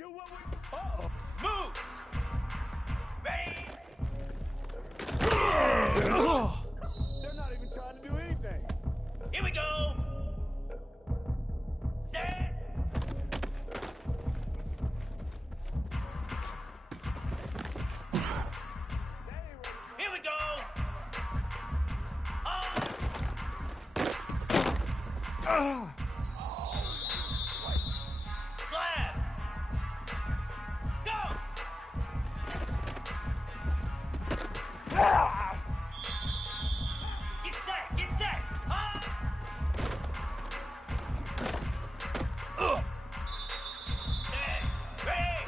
Do what we... Uh-oh. Moves! Ready? They're not even trying to do anything. Here we go! Set! Here we go! Slab! Go! Get set! Get set! Set! Ready!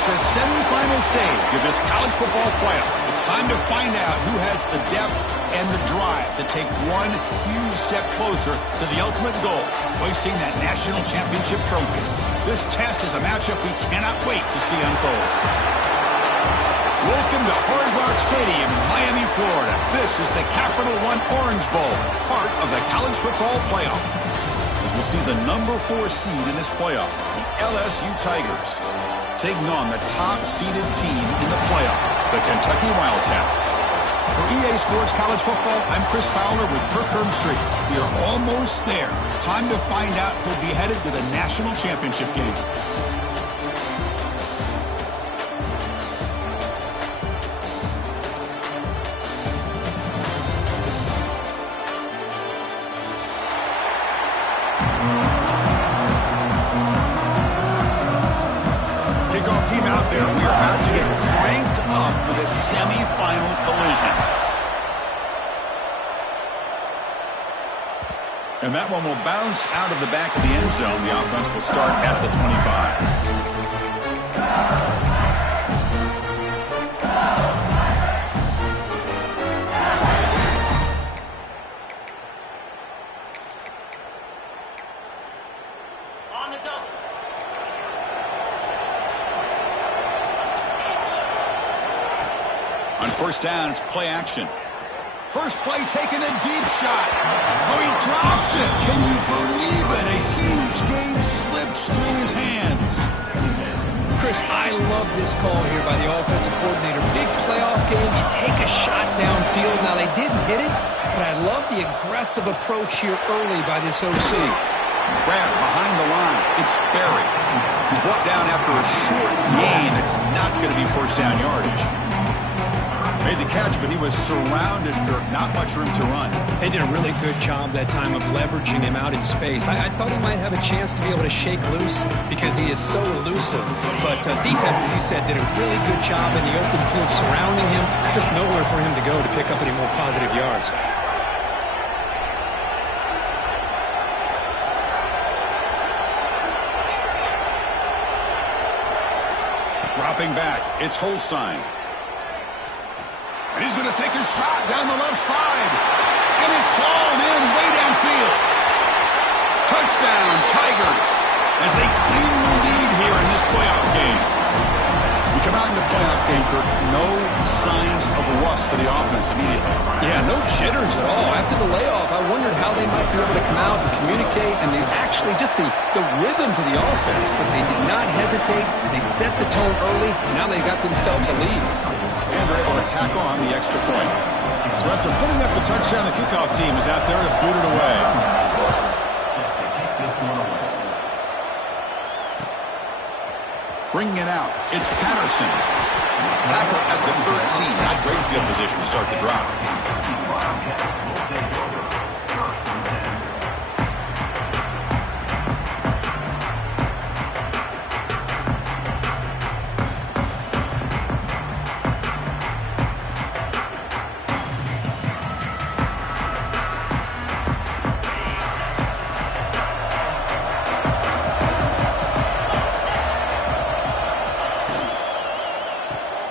It's the semifinal stage of this college football playoff. It's time to find out who has the depth and the drive to take one huge step closer to the ultimate goal, hoisting that national championship trophy. This test is a matchup we cannot wait to see unfold. Welcome to Hard Rock Stadium in Miami, Florida. This is the Capital One Orange Bowl, part of the college football playoff. As we'll see the number 4 seed in this playoff, the LSU Tigers, taking on the top-seeded team in the playoff, the Kentucky Wildcats. For EA Sports College Football, I'm Chris Fowler with Kirk Herbstreit. We are almost there. Time to find out who'll be headed to the national championship game. Team out there, we are about to get cranked up for the semifinal collision. And that one will bounce out of the back of the end zone. The offense will start at the 25. On first down, it's play action. First play taking a deep shot. Oh, he dropped it. Can you believe it? A huge game slips through his hands. Chris, I love this call here by the offensive coordinator. Big playoff game. You take a shot downfield. Now, they didn't hit it, but I love the aggressive approach here early by this OC. Grab behind the line. It's Berry. He's brought down after a short gain. It's not going to be first down yardage. Made the catch, but he was surrounded, Kirk. Not much room to run. They did a really good job that time of leveraging him out in space. I thought he might have a chance to be able to shake loose because he is so elusive. But defense, as you said, did a really good job in the open field surrounding him. Just nowhere for him to go to pick up any more positive yards. Dropping back, it's Holstein. And he's going to take a shot down the left side. And it's hauled in way downfield. Touchdown, Tigers, as they clean the lead here in this playoff game. You come out in the playoff game, Kirk, no signs of rust for the offense immediately. Yeah, no jitters at all. After the layoff, I wondered how they might be able to come out and communicate, and they actually just the rhythm to the offense, but they did not hesitate. They set the tone early, and now they got themselves a lead. And they're able to tack on the extra point. So after putting up the touchdown, the kickoff team is out there to boot it away. Bringing it out, it's Patterson. Tackle at the 13. Not great field position to start the drive.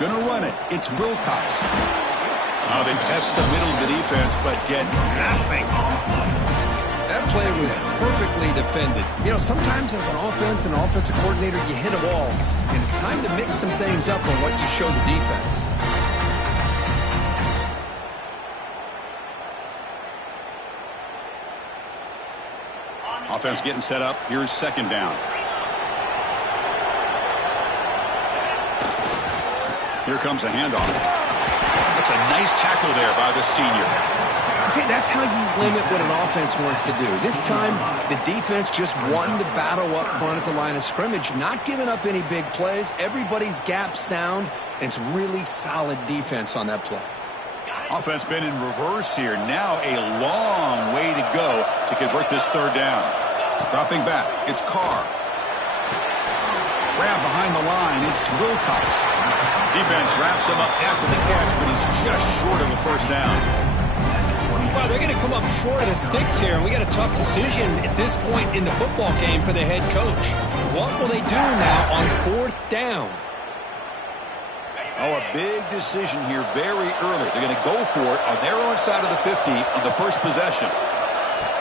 Gonna run it. It's Wilcox. They test the middle of the defense, but get nothing. That play was perfectly defended. You know, sometimes as an offense and an offensive coordinator, you hit a ball, and it's time to mix some things up on what you show the defense. Offense getting set up. Here's second down. Here comes a handoff. That's a nice tackle there by the senior. See, that's how you limit what an offense wants to do. This time, the defense just won the battle up front at the line of scrimmage, not giving up any big plays. Everybody's gap sound, and it's really solid defense on that play. Offense been in reverse here. Now a long way to go to convert this third down. Dropping back, it's Carr. Grab behind the line, it's Wilcox. Defense wraps him up after the catch, but he's just short of a first down. Well, they're going to come up short of the sticks here, and we got a tough decision at this point in the football game for the head coach. What will they do now on fourth down? Oh, a big decision here very early. They're going to go for it on their own side of the 50 on the first possession.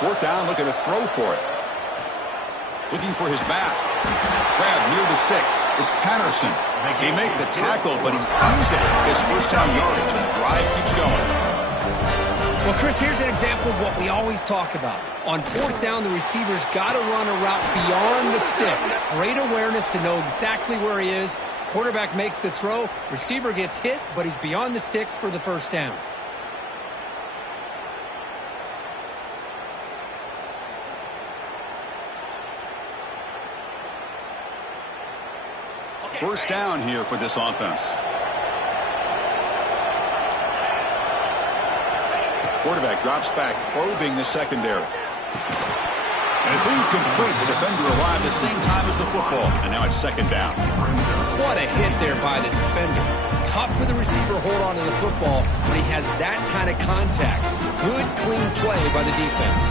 Fourth down, looking to throw for it. Looking for his back. Grab near the sticks. It's Patterson. He made the tackle, but he easily gets first down yardage, and the drive keeps going. Well, Chris, here's an example of what we always talk about. On fourth down, the receiver's got to run a route beyond the sticks. Great awareness to know exactly where he is. Quarterback makes the throw. Receiver gets hit, but he's beyond the sticks for the first down. First down here for this offense. Quarterback drops back, probing the secondary. And it's incomplete. The defender arrived the same time as the football, and now it's second down. What a hit there by the defender. Tough for the receiver to hold on to the football when he has that kind of contact. Good, clean play by the defense.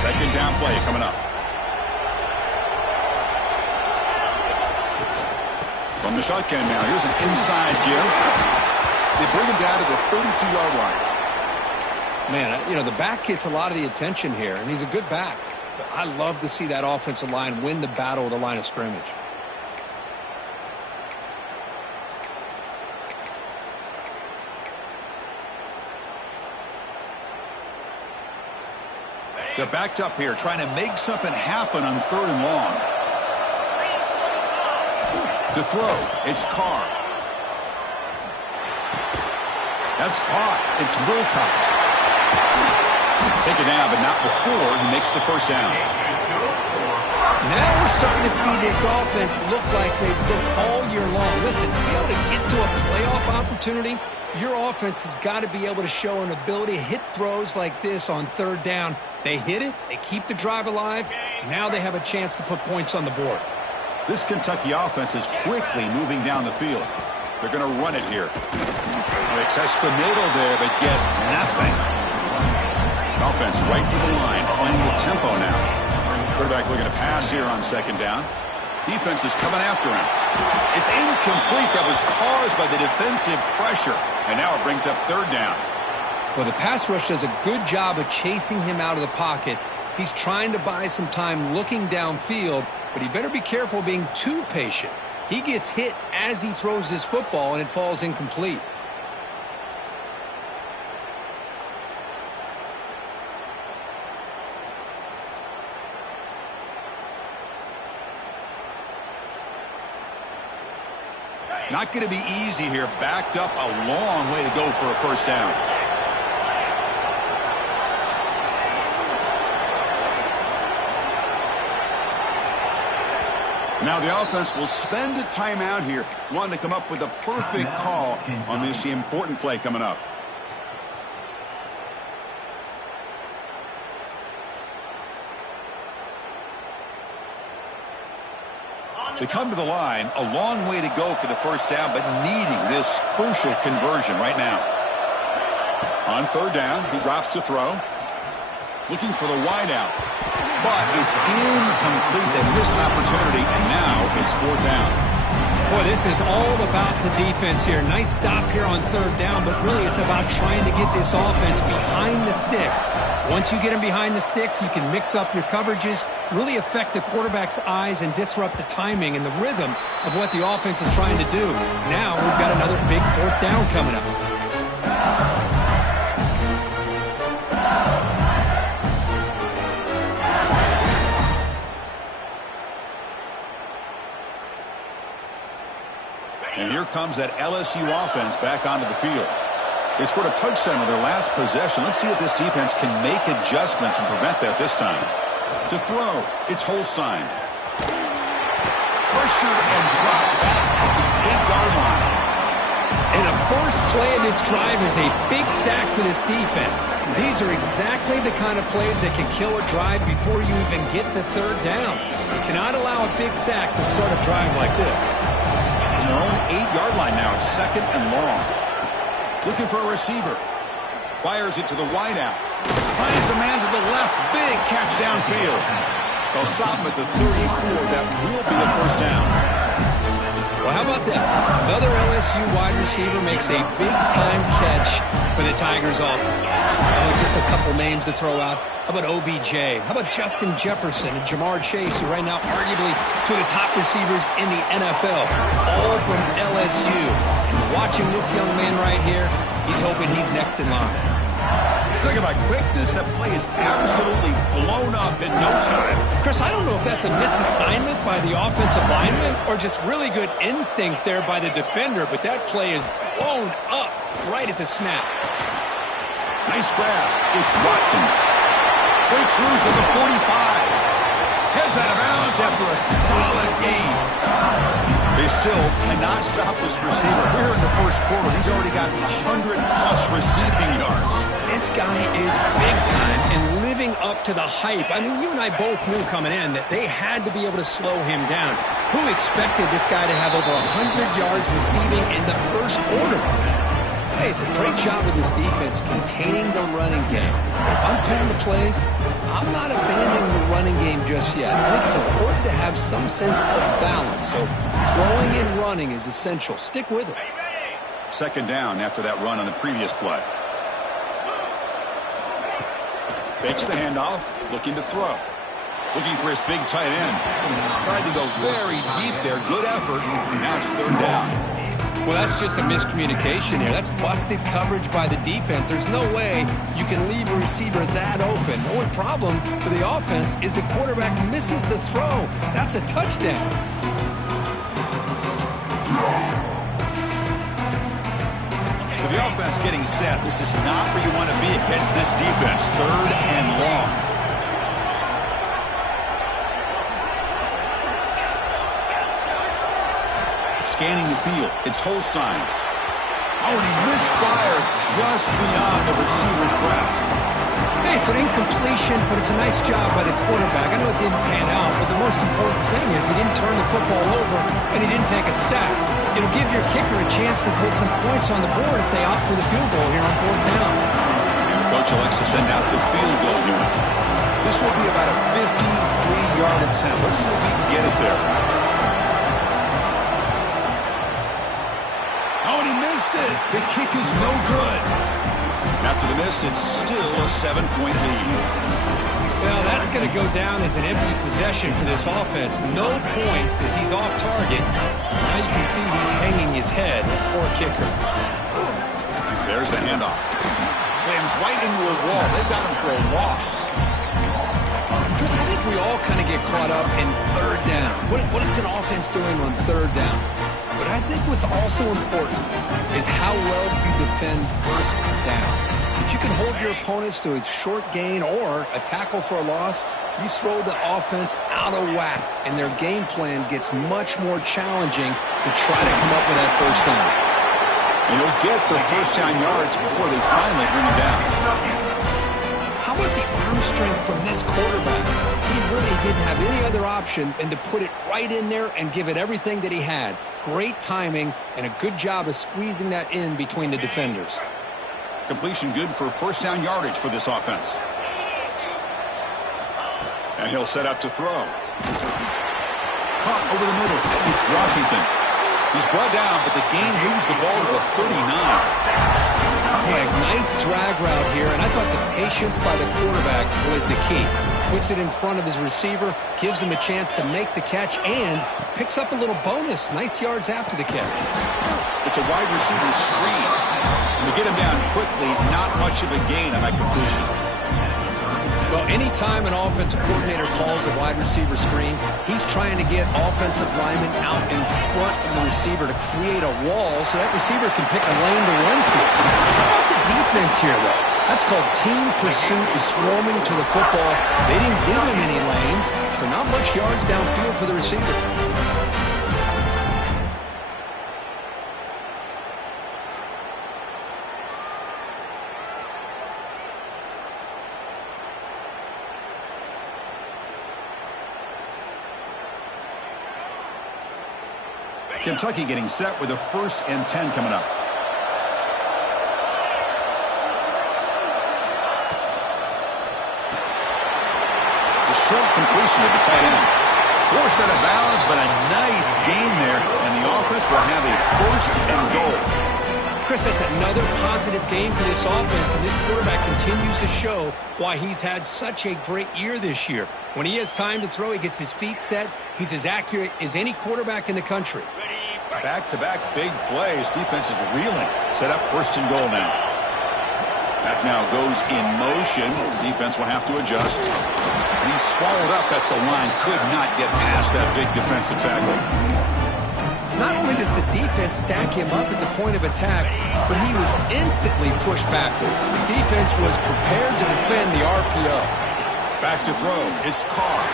Second down play coming up. From the shotgun now, here's an inside give. They bring him down to the 32-yard line. Man, you know, the back gets a lot of the attention here, and he's a good back. But I love to see that offensive line win the battle at the line of scrimmage. They're backed up here, trying to make something happen on third and long. To throw, it's Carr. That's caught. It's Wilcox. Take it down, but not before he makes the first down. Now we're starting to see this offense look like they've looked all year long. Listen, to be able to get to a playoff opportunity, your offense has got to be able to show an ability to hit throws like this on third down. They hit it, they keep the drive alive. Now they have a chance to put points on the board. This Kentucky offense is quickly moving down the field. They're going to run it here. They test the middle there, but get nothing. Offense right to the line, playing the tempo now. Quarterback looking to pass here on second down. Defense is coming after him. It's incomplete. That was caused by the defensive pressure. And now it brings up third down. Well, the pass rush does a good job of chasing him out of the pocket. He's trying to buy some time looking downfield, but he better be careful being too patient. He gets hit as he throws his football, and it falls incomplete. Not going to be easy here. Backed up a long way to go for a first down. Now the offense will spend a timeout here, wanting to come up with a perfect call on this important play coming up. They come to the line, a long way to go for the first down, but needing this crucial conversion right now. On third down, he drops to throw. Looking for the wideout. But it's incomplete. They miss an opportunity, and now it's fourth down. Boy, this is all about the defense here. Nice stop here on third down, but really it's about trying to get this offense behind the sticks. Once you get them behind the sticks, you can mix up your coverages, really affect the quarterback's eyes and disrupt the timing and the rhythm of what the offense is trying to do. Now we've got another big fourth down coming up. And here comes that LSU offense back onto the field. They scored a touchdown on their last possession. Let's see if this defense can make adjustments and prevent that this time. To throw, it's Holstein. Pressured and dropped back at the 8-yard line. And the first play of this drive is a big sack for this defense. These are exactly the kind of plays that can kill a drive before you even get the third down. You cannot allow a big sack to start a drive like this. On their own 8-yard line now, it's second and long. Looking for a receiver. Fires it to the wideout. Finds a man to the left. Big catch downfield. They'll stop him at the 34. That will be the first down. Well, how about that? Another receiver makes a big-time catch for the Tigers offense. Oh, just a couple names to throw out. How about OBJ? How about Justin Jefferson and Jamar Chase, who right now arguably two of the top receivers in the NFL, all from LSU. And watching this young man right here, he's hoping he's next in line. Talking about quickness, that play is absolutely blown up in no time. Chris, I don't know if that's a misassignment by the offensive lineman or just really good instincts there by the defender, but that play is blown up right at the snap. Nice grab. It's Watkins. Breaks loose at the 45. Heads out of bounds after a solid gain. They still cannot stop this receiver. We're in the first quarter. He's already got 100-plus receiving yards. This guy is big time and living up to the hype. I mean, you and I both knew coming in that they had to be able to slow him down. Who expected this guy to have over 100 yards receiving in the first quarter? Hey, it's a great job of this defense containing the running game. If I'm calling the plays, I'm not abandoning the running game just yet. I think it's important to have some sense of balance. So throwing and running is essential. Stick with it. Second down after that run on the previous play. Fakes the handoff, looking to throw. Looking for his big tight end. Tried to go very deep there. Good effort. Now it's third down. Well, that's just a miscommunication here. That's busted coverage by the defense. There's no way you can leave a receiver that open. The only problem for the offense is the quarterback misses the throw. That's a touchdown. So the offense getting set. This is not where you want to be against this defense. Third and long. Scanning the field. It's Holstein. Oh, and he misfires just beyond the receiver's grasp. Hey, it's an incompletion, but it's a nice job by the quarterback. I know it didn't pan out, but the most important thing is he didn't turn the football over and he didn't take a sack. It'll give your kicker a chance to put some points on the board if they opt for the field goal here on fourth down. And the coach elects to send out the field goal unit. This will be about a 53-yard attempt. Let's see if he can get it there. The kick is no good. After the miss, it's still a 7-point lead. Well, that's going to go down as an empty possession for this offense. No points as he's off target. Now you can see he's hanging his head. Poor kicker. There's the handoff. Slams right into a wall. They've got him for a loss. Chris, I think we all kind of get caught up in third down. What is an offense doing on third down? But I think what's also important is how well you defend first down. If you can hold your opponents to a short gain or a tackle for a loss, you throw the offense out of whack, and their game plan gets much more challenging to try to come up with that first down. And you'll get the first down yards before they finally bring him down. How about the arm strength from this quarterback? He really didn't have any other option than to put it right in there and give it everything that he had. Great timing and a good job of squeezing that in between the defenders. Completion good for first down yardage for this offense. And he'll set up to throw. Caught over the middle. It's Washington. He's brought down, but the game moves the ball to the 39. Yeah, nice drag route here, and I thought the patience by the quarterback was the key. Puts it in front of his receiver, gives him a chance to make the catch, and picks up a little bonus. Nice yards after the catch. It's a wide receiver screen. And to get him down quickly, not much of a gain on that completion. Well, anytime an offensive coordinator calls a wide receiver screen, he's trying to get offensive linemen out in front of the receiver to create a wall so that receiver can pick a lane to run through. How about the defense here, though? That's called team pursuit, is swarming to the football. They didn't give him any lanes, so not much yards downfield for the receiver. Kentucky getting set with a 1st and 10 coming up. The short completion of the tight end. Forced out of bounds, but a nice gain there, and the offense will have a 1st and goal. Chris, that's another positive game for this offense, and this quarterback continues to show why he's had such a great year this year. When he has time to throw, he gets his feet set. He's as accurate as any quarterback in the country. Back-to-back big plays. Defense is reeling. Set up 1st and goal now. Back now goes in motion. Defense will have to adjust. He's swallowed up at the line. Could not get past that big defensive tackle. Not only does the defense stack him up at the point of attack, but he was instantly pushed backwards. The defense was prepared to defend the RPO. Back to throw. It's Carr.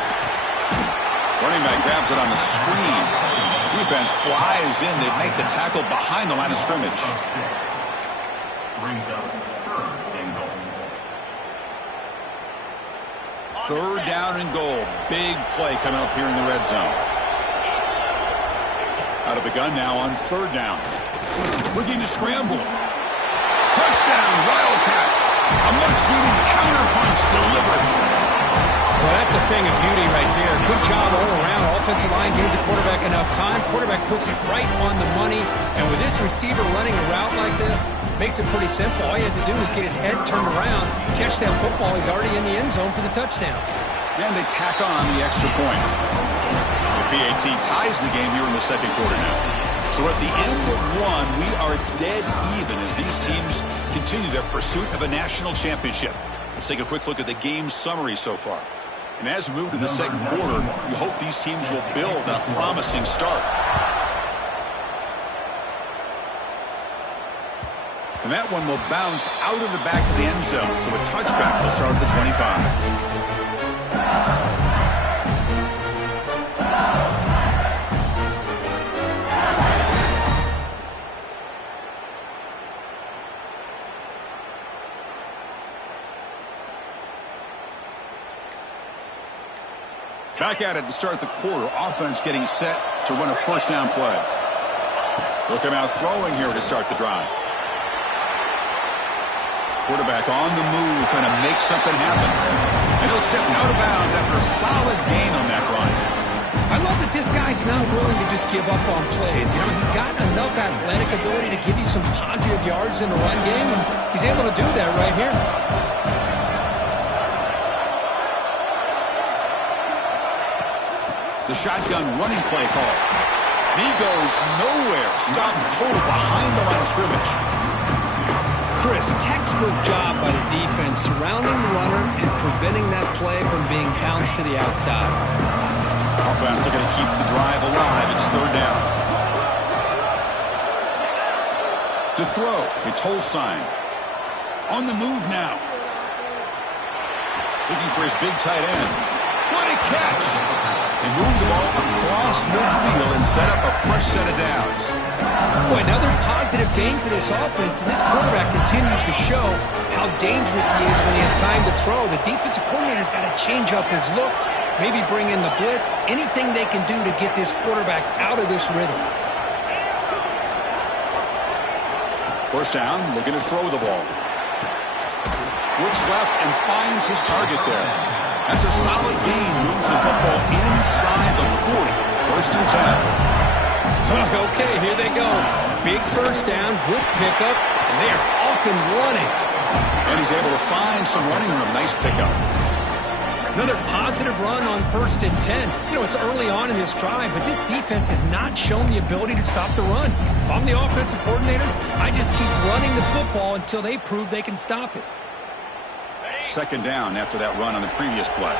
Running back grabs it on the screen. Defense flies in. They make the tackle behind the line of scrimmage. Brings up 3rd and goal. 3rd down and goal. Big play coming up here in the red zone. Out of the gun now on 3rd down. Looking to scramble. Touchdown, Wildcats. A much-needed counterpunch delivered. Well, that's a thing of beauty right there. Good job all around. Offensive line gave the quarterback enough time. Quarterback puts it right on the money. And with this receiver running a route like this, makes it pretty simple. All you have to do is get his head turned around, catch that football. He's already in the end zone for the touchdown. And they tack on the extra point. The PAT ties the game here in the 2nd quarter now. So at the end of 1, we are dead even as these teams continue their pursuit of a national championship. Let's take a quick look at the game summary so far. And as we move to the 2nd quarter, we hope these teams will build on a promising start. And that one will bounce out of the back of the end zone. So a touchback will start at the 25. Back at it to start the quarter. Offense getting set to run a 1st down play. They'll come out throwing here to start the drive. Quarterback on the move, trying to make something happen. And he'll step out of bounds after a solid gain on that run. I love that this guy's not willing to just give up on plays. You know, he's got enough athletic ability to give you some positive yards in the run game, and he's able to do that right here. The shotgun running play call. And he goes nowhere. Stopped total behind the line of scrimmage. Chris, textbook job by the defense surrounding the runner and preventing that play from being bounced to the outside. Offense are going to keep the drive alive. It's 3rd down. To throw, it's Holstein. On the move now. Looking for his big tight end. What a catch! They move the ball across midfield and set up a fresh set of downs. Boy, another positive game for this offense, and this quarterback continues to show how dangerous he is when he has time to throw. The defensive coordinator's got to change up his looks, maybe bring in the blitz, anything they can do to get this quarterback out of this rhythm. 1st down, looking to throw the ball. Looks left and finds his target there. That's a solid gain. Moves the football inside the 40. 1st and 10. Okay, here they go. Big 1st down, good pickup, and they are off and running. And he's able to find some running room. Nice pickup. Another positive run on 1st and 10. You know, it's early on in this drive, but this defense has not shown the ability to stop the run. If I'm the offensive coordinator, I just keep running the football until they prove they can stop it. 2nd down after that run on the previous play.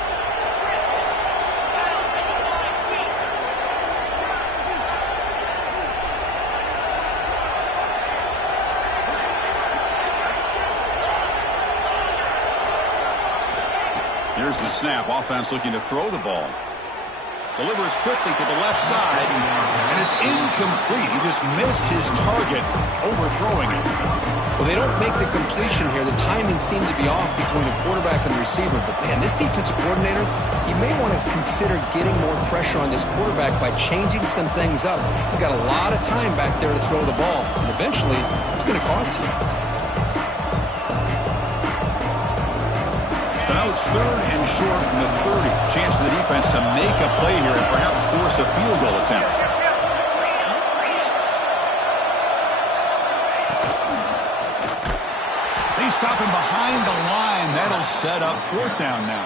Here's the snap. Offense looking to throw the ball. Delivers quickly to the left side, and it's incomplete. He just missed his target, overthrowing it. Well, they don't make the completion here. The timing seemed to be off between the quarterback and the receiver. But, man, this defensive coordinator, he may want to consider getting more pressure on this quarterback by changing some things up. He's got a lot of time back there to throw the ball, and eventually it's going to cost you. So now it's 3rd and short in the 30. Chance for the defense to make a play here and perhaps force a field goal attempt. stopping behind the line. That'll set up 4th down now.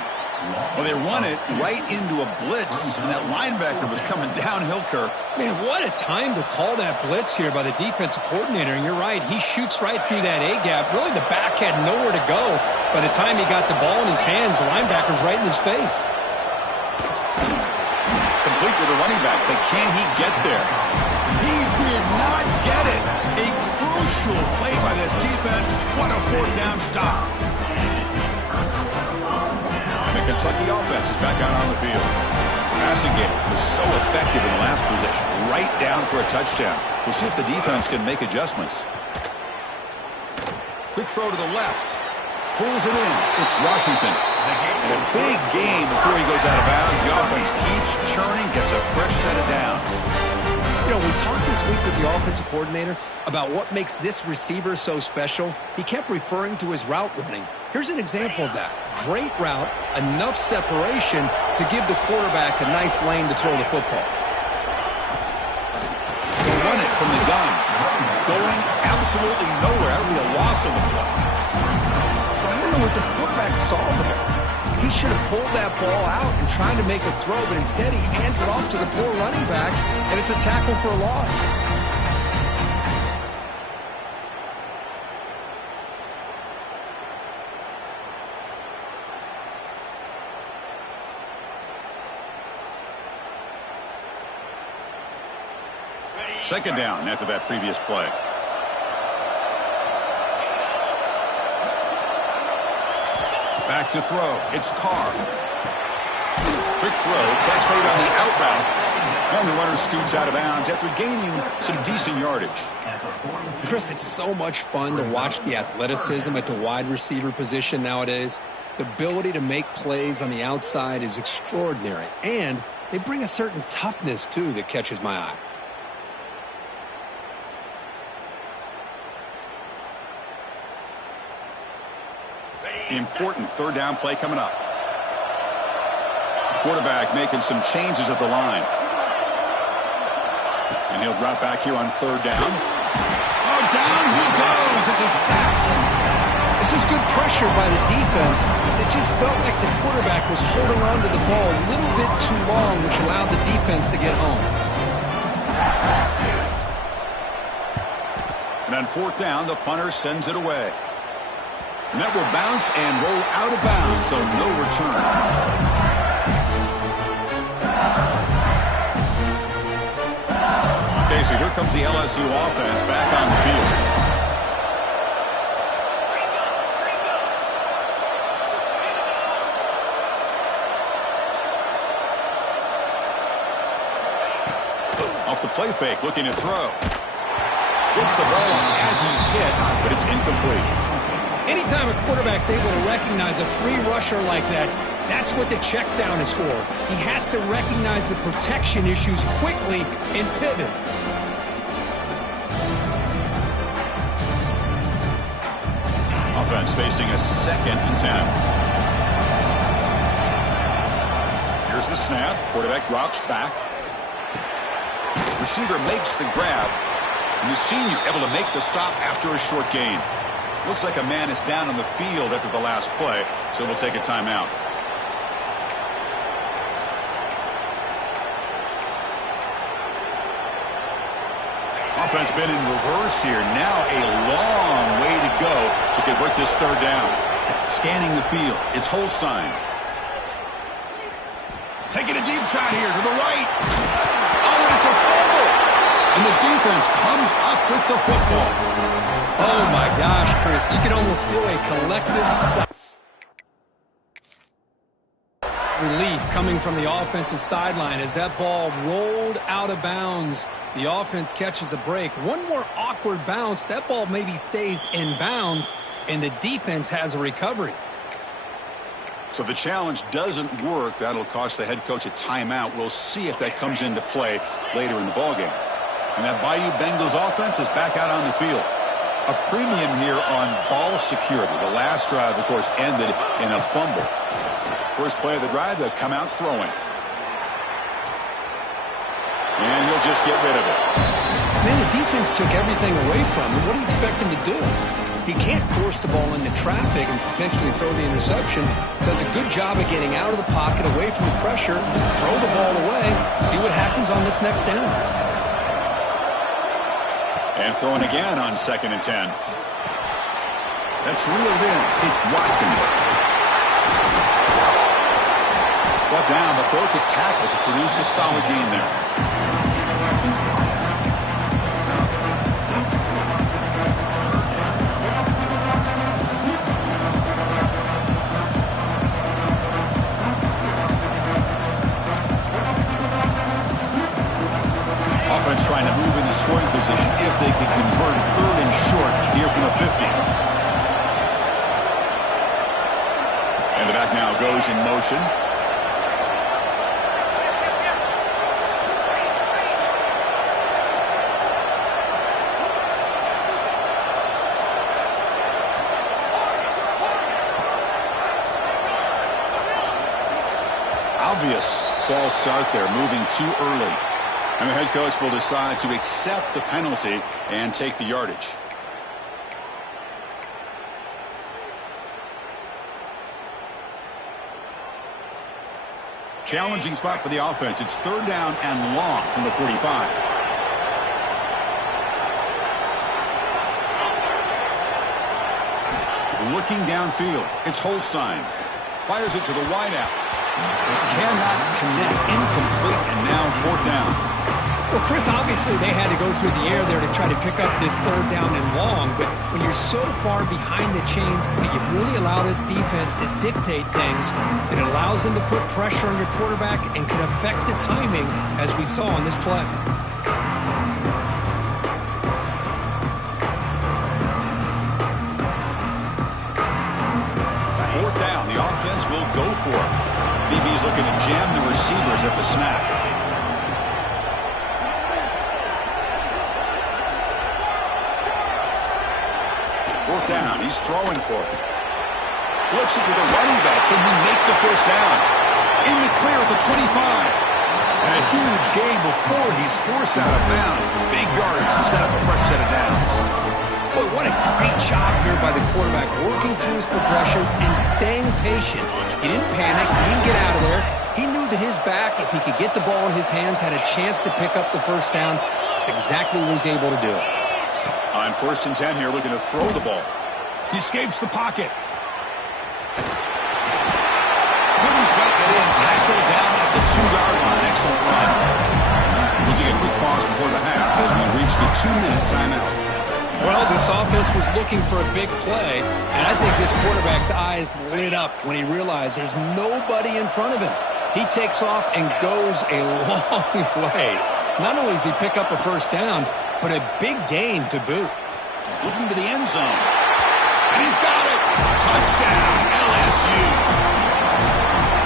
Well, they run it right into a blitz, and that linebacker was coming downhill, Kirk. Man, what a time to call that blitz here by the defensive coordinator. And you're right, he shoots right through that A-gap. Really, the back had nowhere to go. By the time he got the ball in his hands, the linebacker's right in his face. Complete with the running back, but can he get there? He did not get it. A crucial play by this defense. What a 4th down stop. The Kentucky offense is back out on the field. Passing game was so effective in the last possession, right down for a touchdown. We'll see if the defense can make adjustments. Quick throw to the left. Pulls it in. It's Washington. And a big game before he goes out of bounds. The offense keeps churning, gets a fresh set of downs. You know, we talked this week with the offensive coordinator about what makes this receiver so special. He kept referring to his route running. Here's an example of that. Great route, enough separation to give the quarterback a nice lane to throw the football. They run it from the gun. Going absolutely nowhere. That would be a loss on the play. I don't know what the quarterback saw there. He should have pulled that ball out and tried to make a throw, but instead he hands it off to the poor running back, and it's a tackle for a loss. Second down after that previous play. Back to throw. It's Carr. Quick throw. Catch made on the outbound. And the runner scoots out of bounds after gaining some decent yardage. Chris, it's so much fun to watch the athleticism at the wide receiver position nowadays. The ability to make plays on the outside is extraordinary. And they bring a certain toughness, too, that catches my eye. Important 3rd down play coming up. Quarterback making some changes at the line. And he'll drop back here on 3rd down. Oh, down he goes. It's a sack. This is good pressure by the defense. It just felt like the quarterback was holding on to the ball a little bit too long, which allowed the defense to get home. And on 4th down, the punter sends it away. And that will bounce and roll out of bounds, so no return. Okay, so here comes the LSU offense back on the field. Off the play fake, looking to throw. Gets the ball on as he's hit, but it's incomplete. Anytime a quarterback's able to recognize a free rusher like that, that's what the check down is for. He has to recognize the protection issues quickly and pivot. Offense facing a 2nd and 10. Here's the snap. Quarterback drops back. Receiver makes the grab. And the senior able to make the stop after a short gain. Looks like a man is down on the field after the last play, so we'll take a timeout. Offense been in reverse here. Now a long way to go to convert this 3rd down. Scanning the field. It's Holstein. Taking a deep shot here to the right. Oh, it's a fumble. And the defense comes up with the football. Oh, my gosh, Chris. You can almost feel a collective sigh of relief coming from the offensive sideline as that ball rolled out of bounds. The offense catches a break. One more awkward bounce. That ball maybe stays in bounds, and the defense has a recovery. So the challenge doesn't work. That'll cost the head coach a timeout. We'll see if that comes into play later in the ballgame. And that Bayou Bengals offense is back out on the field. A premium here on ball security. The last drive, of course, ended in a fumble. First play of the drive, they'll come out throwing. And he'll just get rid of it. Man, the defense took everything away from him. What do you expect him to do? He can't force the ball into traffic and potentially throw the interception. Does a good job of getting out of the pocket, away from the pressure. Just throw the ball away. See what happens on this next down. And throwing again on 2nd and 10. That's reeled in. It's Watkins. Brought down, but broke a tackle to produce a solid gain there. Offense trying to move into scoring position if they can convert 3rd and short here from the 50. And the back now goes in motion. Obvious false start there, moving too early. And the head coach will decide to accept the penalty and take the yardage. Challenging spot for the offense. It's 3rd down and long from the 45. Looking downfield. It's Holstein. Fires it to the wideout. Cannot connect. Incomplete, and now 4th down. Well, Chris, obviously they had to go through the air there to try to pick up this 3rd down and long, but when you're so far behind the chains, you really allow this defense to dictate things. It allows them to put pressure on your quarterback and can affect the timing, as we saw on this play. Fourth down, the offense will go for it. DB's looking to jam the receivers at the snap. Fourth down, he's throwing for it. Flips it to the running back. Can he make the 1st down? In the clear at the 25. And a huge gain before he's forced out of bounds. Big yardage to set up a fresh set of downs. Boy, what a great job here by the quarterback, working through his progressions and staying patient. He didn't panic. He didn't get out of there. He knew that his back, if he could get the ball in his hands, had a chance to pick up the 1st down. That's exactly what he's able to do. On 1st and 10 here, looking to throw the ball. He escapes the pocket. Couldn't quite get in. Tackled down at the 2-yard line. Excellent run. We'll take a quick pause before the half as we reach the 2-minute timeout. Well, this offense was looking for a big play, and I think this quarterback's eyes lit up when he realized there's nobody in front of him. He takes off and goes a long way. Not only does he pick up a 1st down, but a big gain to boot. Looking to the end zone. And he's got it. Touchdown, LSU.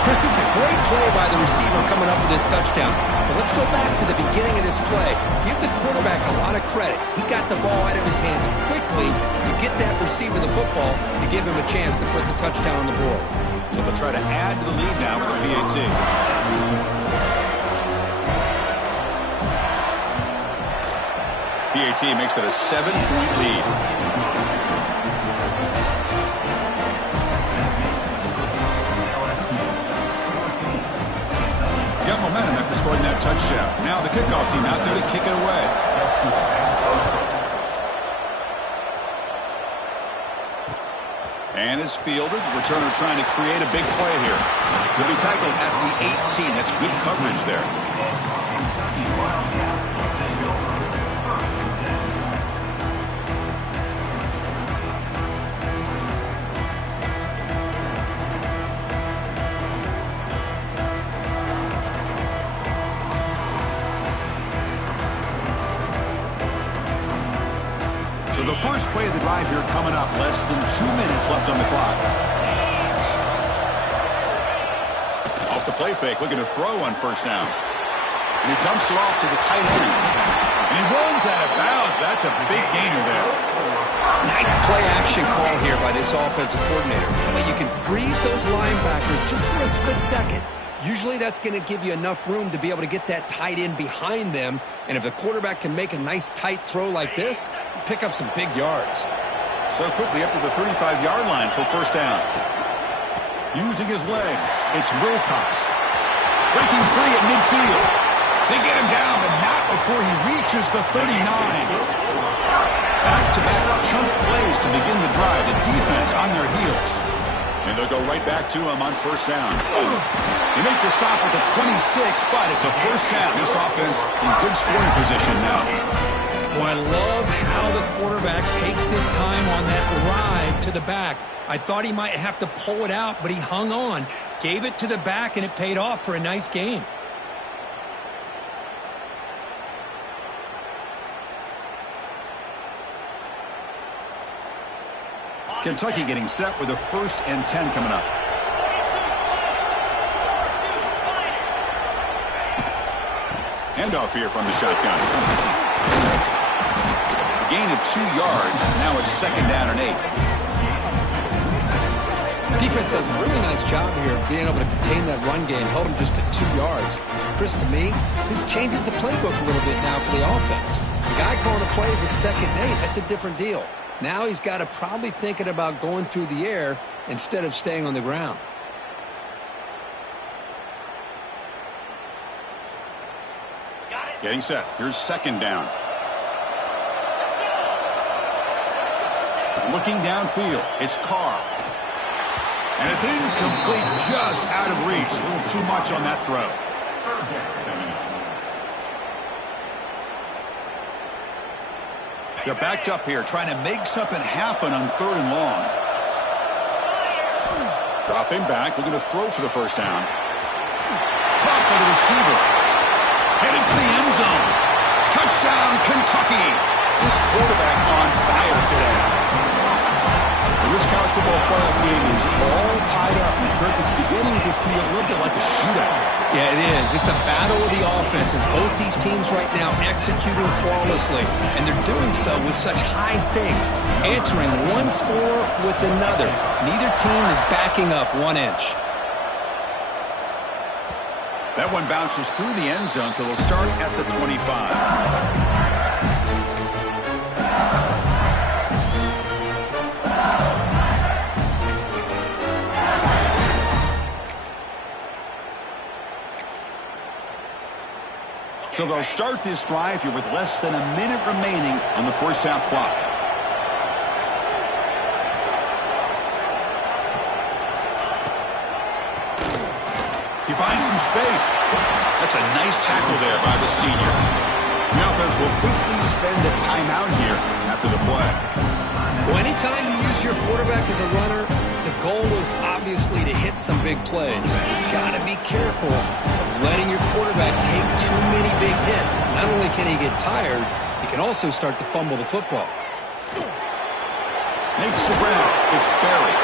Chris, this is a great play by the receiver coming up with this touchdown. But let's go back to the beginning of this play. Give the quarterback a lot of credit. He got the ball out of his hands quickly to get that receiver the football to give him a chance to put the touchdown on the board. So they'll try to add to the lead now with a PAT. PAT makes it a 7-point lead. Got momentum after scoring that touchdown. Now the kickoff team out there to kick it away. And it's fielded. Returner trying to create a big play here. He'll be tackled at the 18. That's good coverage there. So the first play of the drive here coming up. Less than 2 minutes left on the clock. Off the play fake, looking to throw on 1st down. And he dumps it off to the tight end. And he runs out of bounds. That's a big gainer there. Nice play action call here by this offensive coordinator. You can freeze those linebackers just for a split second. Usually that's going to give you enough room to be able to get that tight end behind them. And if the quarterback can make a nice tight throw like this, pick up some big yards. So quickly up to the 35-yard line for first down. Using his legs, it's Wilcox. Breaking free at midfield. They get him down, but not before he reaches the 39. Back-to-back chunk plays to begin the drive. The defense on their heels. And they'll go right back to him on first down. They make the stop at the 26, but it's a first down. This offense in good scoring position now. Boy, I love how the quarterback takes his time on that ride to the back. I thought he might have to pull it out, but he hung on, gave it to the back, and it paid off for a nice gain. Kentucky getting set with a 1st and 10 coming up. Handoff here from the shotgun. Gain of 2 yards. Now it's 2nd down and 8. Defense does a really nice job here of being able to contain that run game. Held him just at 2 yards. Chris, to me, this changes the playbook a little bit now for the offense. The guy calling the plays at 2nd and 8, that's a different deal. Now he's got to probably thinking about going through the air instead of staying on the ground. Getting set. Here's 2nd down. Looking downfield. It's Carr. And it's incomplete, just out of reach. A little too much on that throw. They're backed up here, trying to make something happen on 3rd and long. Dropping back, looking to throw for the first down. Caught by the receiver. Heading for the end zone. Touchdown, Kentucky. This quarterback on fire today. This college football playoff game is all tied up. And Kirk, it's beginning to feel a little bit like a shootout. Yeah, it is. It's a battle of the offenses. Both these teams right now executing flawlessly, and they're doing so with such high stakes, answering one score with another. Neither team is backing up 1 inch. That one bounces through the end zone, so they'll start at the 25. So they'll start this drive here with less than a minute remaining on the first half clock. He finds some space. That's a nice tackle there by the senior. The offense will quickly spend a timeout here after the play. Well, anytime you use your quarterback as a runner, the goal is obviously to hit some big plays. You've got to be careful of letting your quarterback take too many big hits. Not only can he get tired, he can also start to fumble the football. Makes the ground. It's Barry.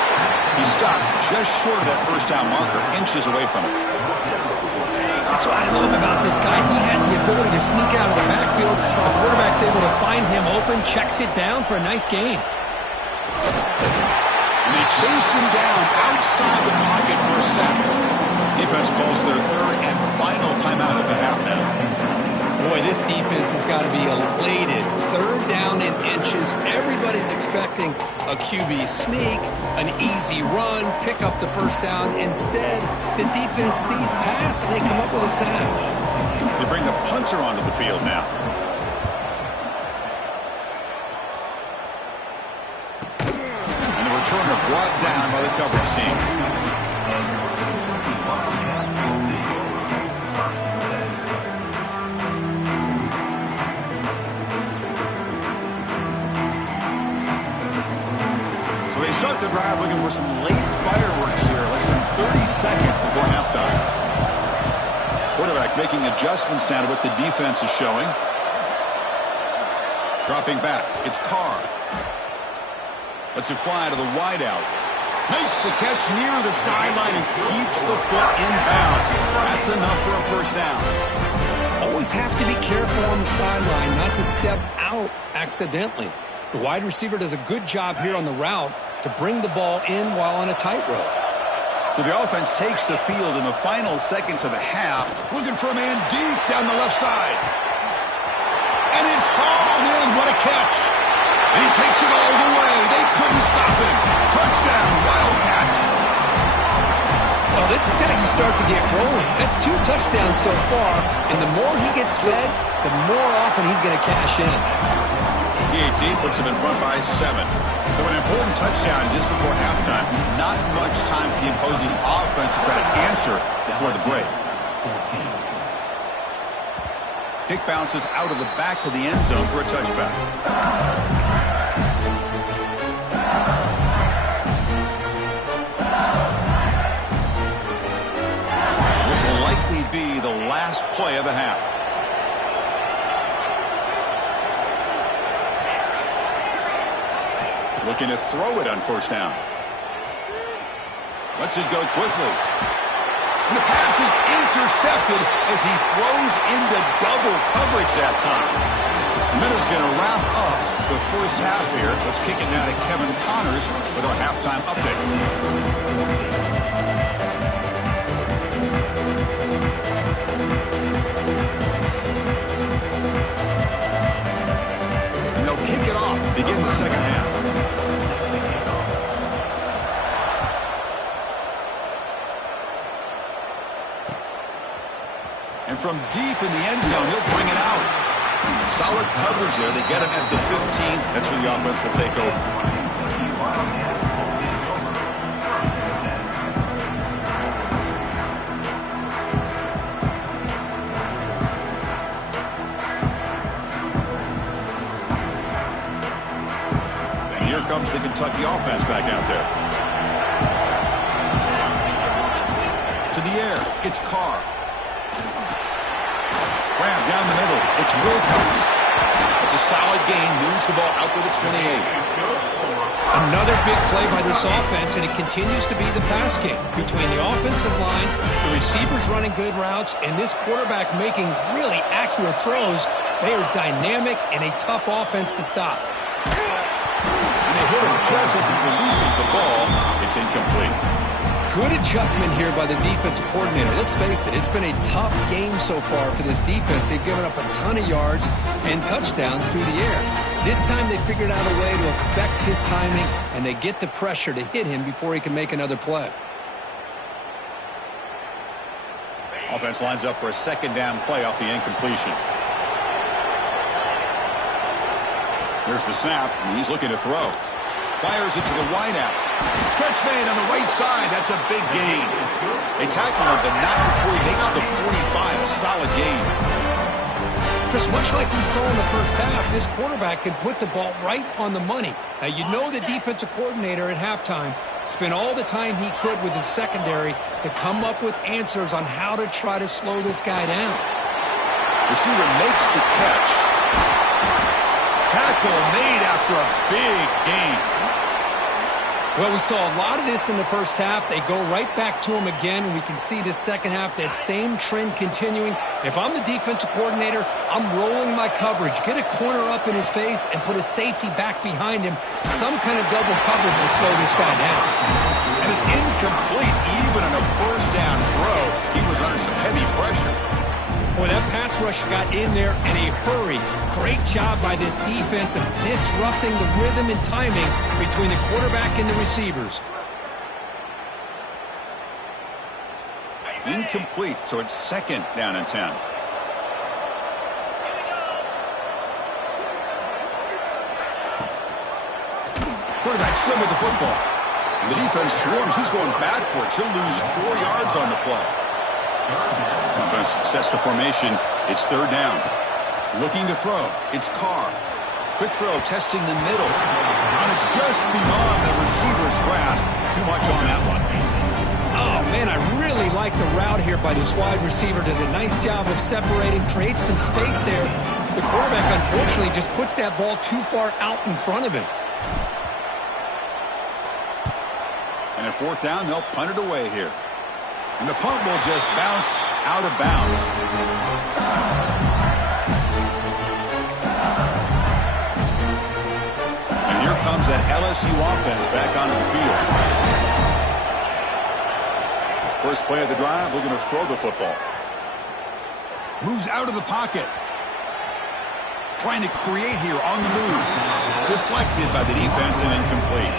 He stopped just short of that first down marker, inches away from it. That's what I love about this guy. He has the ability to sneak out of the backfield. The quarterback's able to find him open, checks it down for a nice gain. And they chase him down outside the pocket for a sack. Defense calls their 3rd and final timeout at the half now. Boy, this defense has got to be elated. 3rd down in inches. Everybody's expecting a QB sneak, an easy run, pick up the first down. Instead, the defense sees pass and they come up with a sack. They bring the punter onto the field now. And the returner brought down by the coverage team. Start the drive looking for some late fireworks here. Less than 30 seconds before halftime. Quarterback making adjustments now to what the defense is showing. Dropping back. It's Carr. Lets it fly to the wideout. Makes the catch near the sideline and keeps the foot in bounds. That's enough for a first down. Always have to be careful on the sideline not to step out accidentally. The wide receiver does a good job here on the route to bring the ball in while on a tightrope. So the offense takes the field in the final seconds of the half, looking for a man deep down the left side. And it's hauled in. What a catch. And he takes it all the way. They couldn't stop him. Touchdown, Wildcats. Well, this is how you start to get rolling. That's 2 touchdowns so far, and the more he gets fed, the more often he's going to cash in. PAT puts him in front by 7. So an important touchdown just before halftime. Not much time for the opposing offense to try to answer before the break. Kick bounces out of the back of the end zone for a touchback. This will likely be the last play of the half. Looking to throw it on first down. Lets it go quickly. And the pass is intercepted as he throws into double coverage that time. The Miners going to wrap up the first half here. Let's kick it now to Kevin Connors with our halftime update. And they'll kick it off to begin the second half. And from deep in the end zone, he'll bring it out. Solid coverage there. They get him at the 15. That's where the offense will take over. And here comes the Kentucky offense back out there. To the air, it's Carr. Grab down the middle. It's Wilcox. It's a solid gain. Moves the ball out to the 28. Another big play by this offense, and it continues to be the pass game. Between the offensive line, the receivers running good routes, and this quarterback making really accurate throws, they are dynamic and a tough offense to stop. And they hit him just as he releases the ball. It's incomplete. Good adjustment here by the defensive coordinator. Let's face it, it's been a tough game so far for this defense. They've given up a ton of yards and touchdowns through the air. This time they figured out a way to affect his timing, and they get the pressure to hit him before he can make another play. Offense lines up for a second down play off the incompletion. Here's the snap, and he's looking to throw. Fires it to the wideout. Catch made on the right side. That's a big gain. They tackle him, but not before he makes the 45. A solid gain. Chris, much like we saw in the first half, this quarterback can put the ball right on the money. Now, you know the defensive coordinator at halftime spent all the time he could with his secondary to come up with answers on how to try to slow this guy down. Receiver makes the catch. Tackle made after a big gain. Well, we saw a lot of this in the first half. They go right back to him again, and we can see the second half, that same trend continuing. If I'm the defensive coordinator, I'm rolling my coverage. Get a corner up in his face and put a safety back behind him. Some kind of double coverage to slow this guy down. And it's incomplete even on a first down throw. He was under some heavy pressure. Boy, that pass rush got in there in a hurry. Great job by this defense of disrupting the rhythm and timing between the quarterback and the receivers. Incomplete, so it's second down and 10. Quarterback still with the football. The defense swarms. He's going backwards. He'll lose 4 yards on the play. Offense sets the formation. It's third down. Looking to throw. It's Carr. Quick throw, testing the middle. And it's just beyond the receiver's grasp. Too much on that one. Oh, man, I really like the route here by this wide receiver. Does a nice job of separating, creates some space there. The quarterback, unfortunately, just puts that ball too far out in front of him. And at fourth down, they'll punt it away here. And the punt will just bounce out of bounds. And here comes that LSU offense back onto the field. First play of the drive, they're going to throw the football. Moves out of the pocket. Trying to create here on the move. Deflected by the defense and incomplete.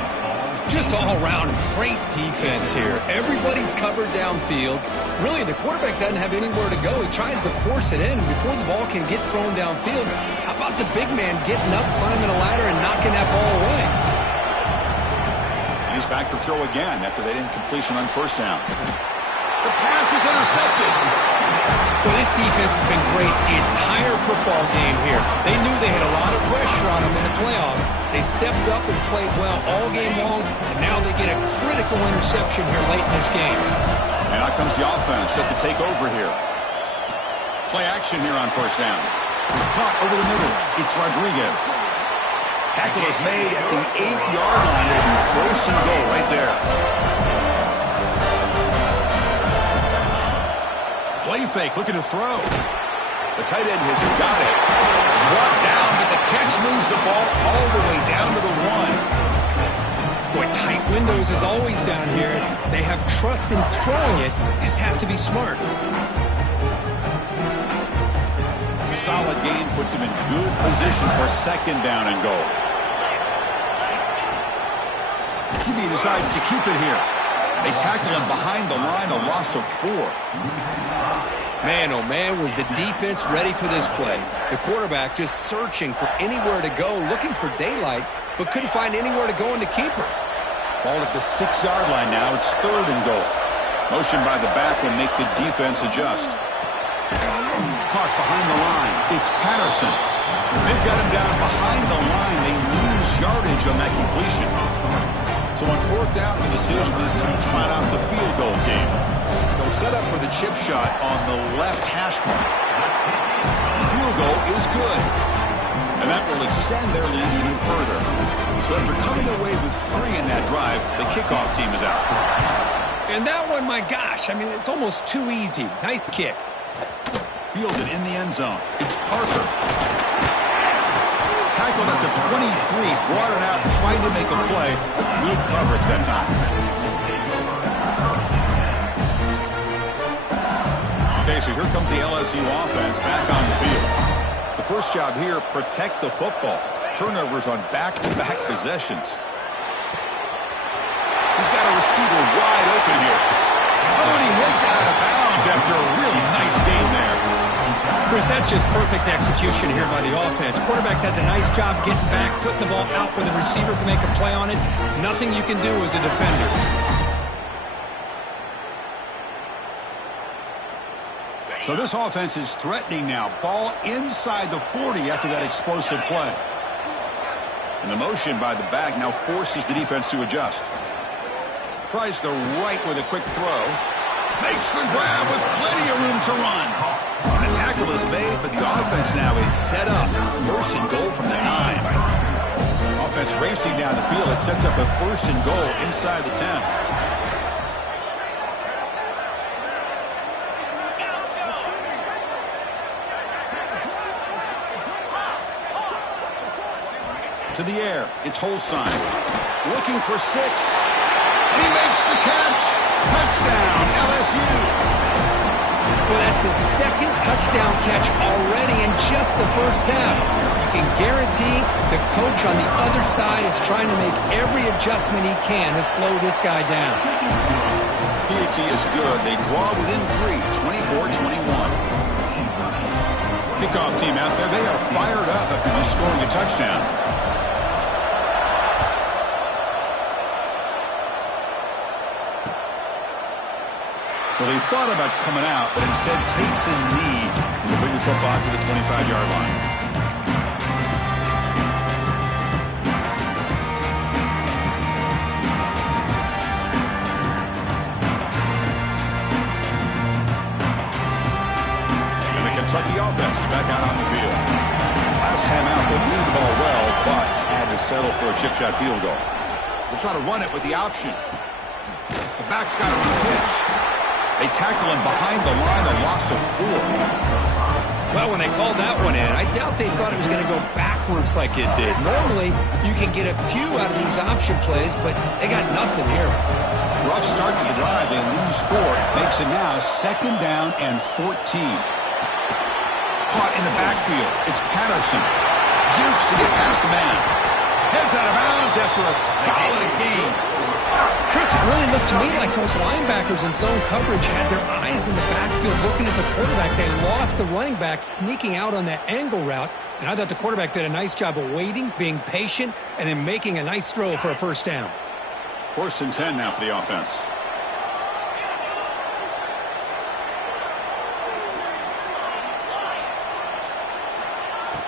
Just all-around great defense here. Everybody's covered downfield. Really, the quarterback doesn't have anywhere to go. He tries to force it in before the ball can get thrown downfield. How about the big man getting up, climbing a ladder, and knocking that ball away? And he's back to throw again after that incompletion on first down. The pass is intercepted. Well, this defense has been great the entire football game here. They knew they had a lot of pressure on them in the playoff. They stepped up and played well all game long, and now they get a critical interception here late in this game. And out comes the offense set to take over here. Play action here on first down. Caught over the middle. It's Rodriguez. Tackle is made at the 8-yard line. It'll be first and goal right there. Play fake, looking to throw. The tight end has got it. Brought down, but the catch moves the ball all the way down to the 1. Boy, tight windows is always down here. They have trust in throwing it. Just have to be smart. Solid game puts him in good position for second down and goal. QB decides to keep it here. They tackle him behind the line, a loss of 4. Man, oh man, was the defense ready for this play. The quarterback just searching for anywhere to go, looking for daylight, but couldn't find anywhere to go in the keeper. Ball at the 6-yard line now. It's third and goal. Motion by the back will make the defense adjust. Caught behind the line. It's Patterson. They've got him down behind the line. They lose yardage on that completion. So on fourth down, the decision is to trot out the field goal team. They'll set up for the chip shot on the left hash mark. The field goal is good. And that will extend their lead even further. So after coming away with 3 in that drive, the kickoff team is out. And that one, my gosh, I mean, it's almost too easy. Nice kick. Fielded in the end zone. It's Parker. Tackled at the 23, brought it out, tried to make a play, but good coverage that time. Okay, so here comes the LSU offense back on the field. The first job here, protect the football. Turnovers on back-to-back possessions. He's got a receiver wide open here. Oh, and he hits out of bounds after a really nice game there. Chris, that's just perfect execution here by the offense. Quarterback does a nice job getting back, putting the ball out where the receiver can make a play on it. Nothing you can do as a defender. So this offense is threatening now. Ball inside the 40 after that explosive play. And the motion by the back now forces the defense to adjust. Tries the right with a quick throw. Makes the grab with plenty of room to run. The tackle is made, but the offense now is set up. First and goal from the 9. Offense racing down the field. It sets up a first and goal inside the 10. To the air. It's Holstein. Looking for 6. And he makes the catch. Touchdown, LSU. Well, that's his second touchdown catch already in just the first half. You can guarantee the coach on the other side is trying to make every adjustment he can to slow this guy down. PAT is good. They draw within 3, 24-21. Kickoff team out there. They are fired up after just scoring a touchdown. Well, he thought about coming out, but instead takes a knee and to bring the football to the 25-yard line. And the Kentucky offense is back out on the field. Last time out, they moved the ball well, but had to settle for a chip shot field goal. They'll try to run it with the option. The back's got it on the pitch. They tackle him behind the line, a loss of 4. Well, when they called that one in, I doubt they thought it was going to go backwards like it did. Normally, you can get a few out of these option plays, but they got nothing here. Rough start to the drive. They lose 4. Makes it now 2nd down and 14. Caught in the backfield. It's Patterson. Jukes to get past the man. Heads out of bounds after a solid gain. Chris, it really looked to me like those linebackers in zone coverage had their eyes in the backfield looking at the quarterback. They lost the running back sneaking out on that angle route. And I thought the quarterback did a nice job of waiting, being patient, and then making a nice throw for a first down. 1st and 10 now for the offense.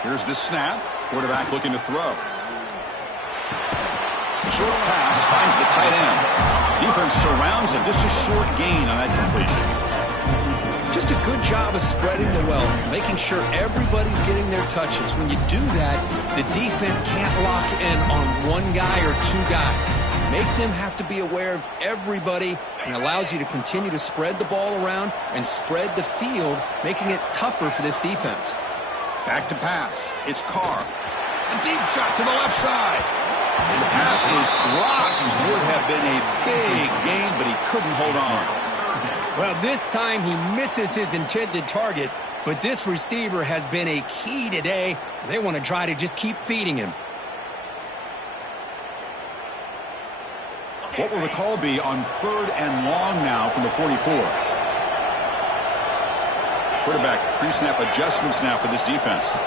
Here's the snap. Quarterback looking to throw. Short pass finds the tight end. Defense surrounds him. Just a short gain on that completion. Just a good job of spreading the wealth, making sure everybody's getting their touches. When you do that, the defense can't lock in on one guy or 2 guys. Make them have to be aware of everybody, and allows you to continue to spread the ball around and spread the field, making it tougher for this defense. Back to pass. It's Carr. A deep shot to the left side. And the pass is dropped. Would have been a big gain, but he couldn't hold on. Well, this time he misses his intended target, but this receiver has been a key today. They want to try to just keep feeding him. What will the call be on 3rd and long now from the 44? Quarterback pre-snap adjustments now for this defense.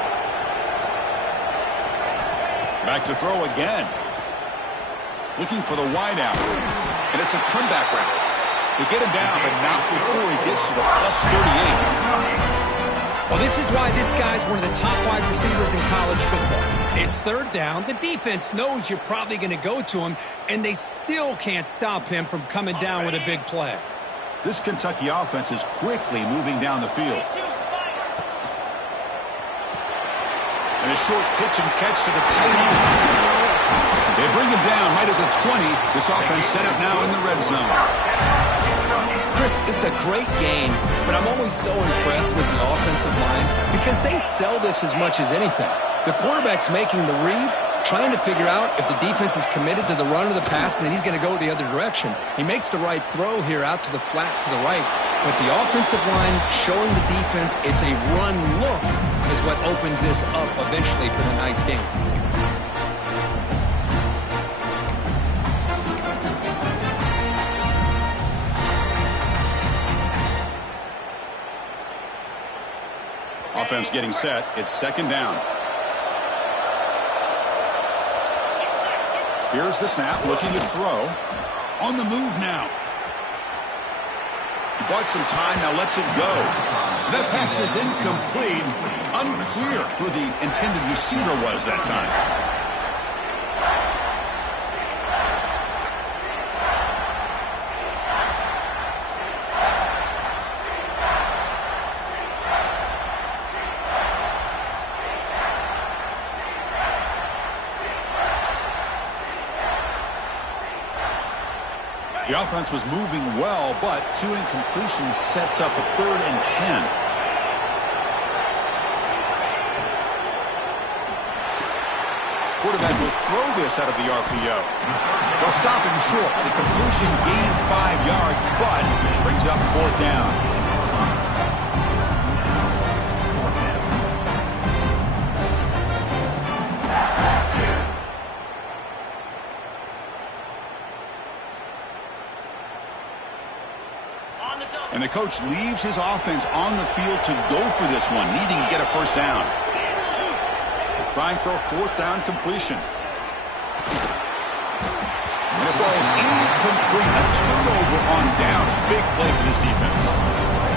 Back to throw again. Looking for the wideout. And it's a comeback route. They get him down, but not before he gets to the +38. Well, this is why this guy's one of the top wide receivers in college football. It's 3rd down. The defense knows you're probably going to go to him, and they still can't stop him from coming down with a big play. This Kentucky offense is quickly moving down the field. And a short pitch and catch to the tight end. They bring him down right at the 20. This offense set up now in the red zone. Chris, this is a great game, but I'm always so impressed with the offensive line because they sell this as much as anything. The quarterback's making the read, trying to figure out if the defense is committed to the run or the pass, and then he's going to go the other direction. He makes the right throw here out to the flat to the right, but the offensive line showing the defense it's a run look is what opens this up eventually for the nice game. Offense getting set. It's 2nd down. Here's the snap, looking to throw. On the move now. He bought some time, now lets it go. That pass is incomplete. Unclear who the intended receiver was that time. The offense was moving well, but 2 incompletions sets up a 3rd and 10. Quarterback will throw this out of the RPO. They'll stop him short. The completion gained 5 yards, but brings up 4th down. And the coach leaves his offense on the field to go for this one, needing to get a first down. Trying for a 4th down completion. And it falls incomplete. A turnover on downs. Big play for this defense.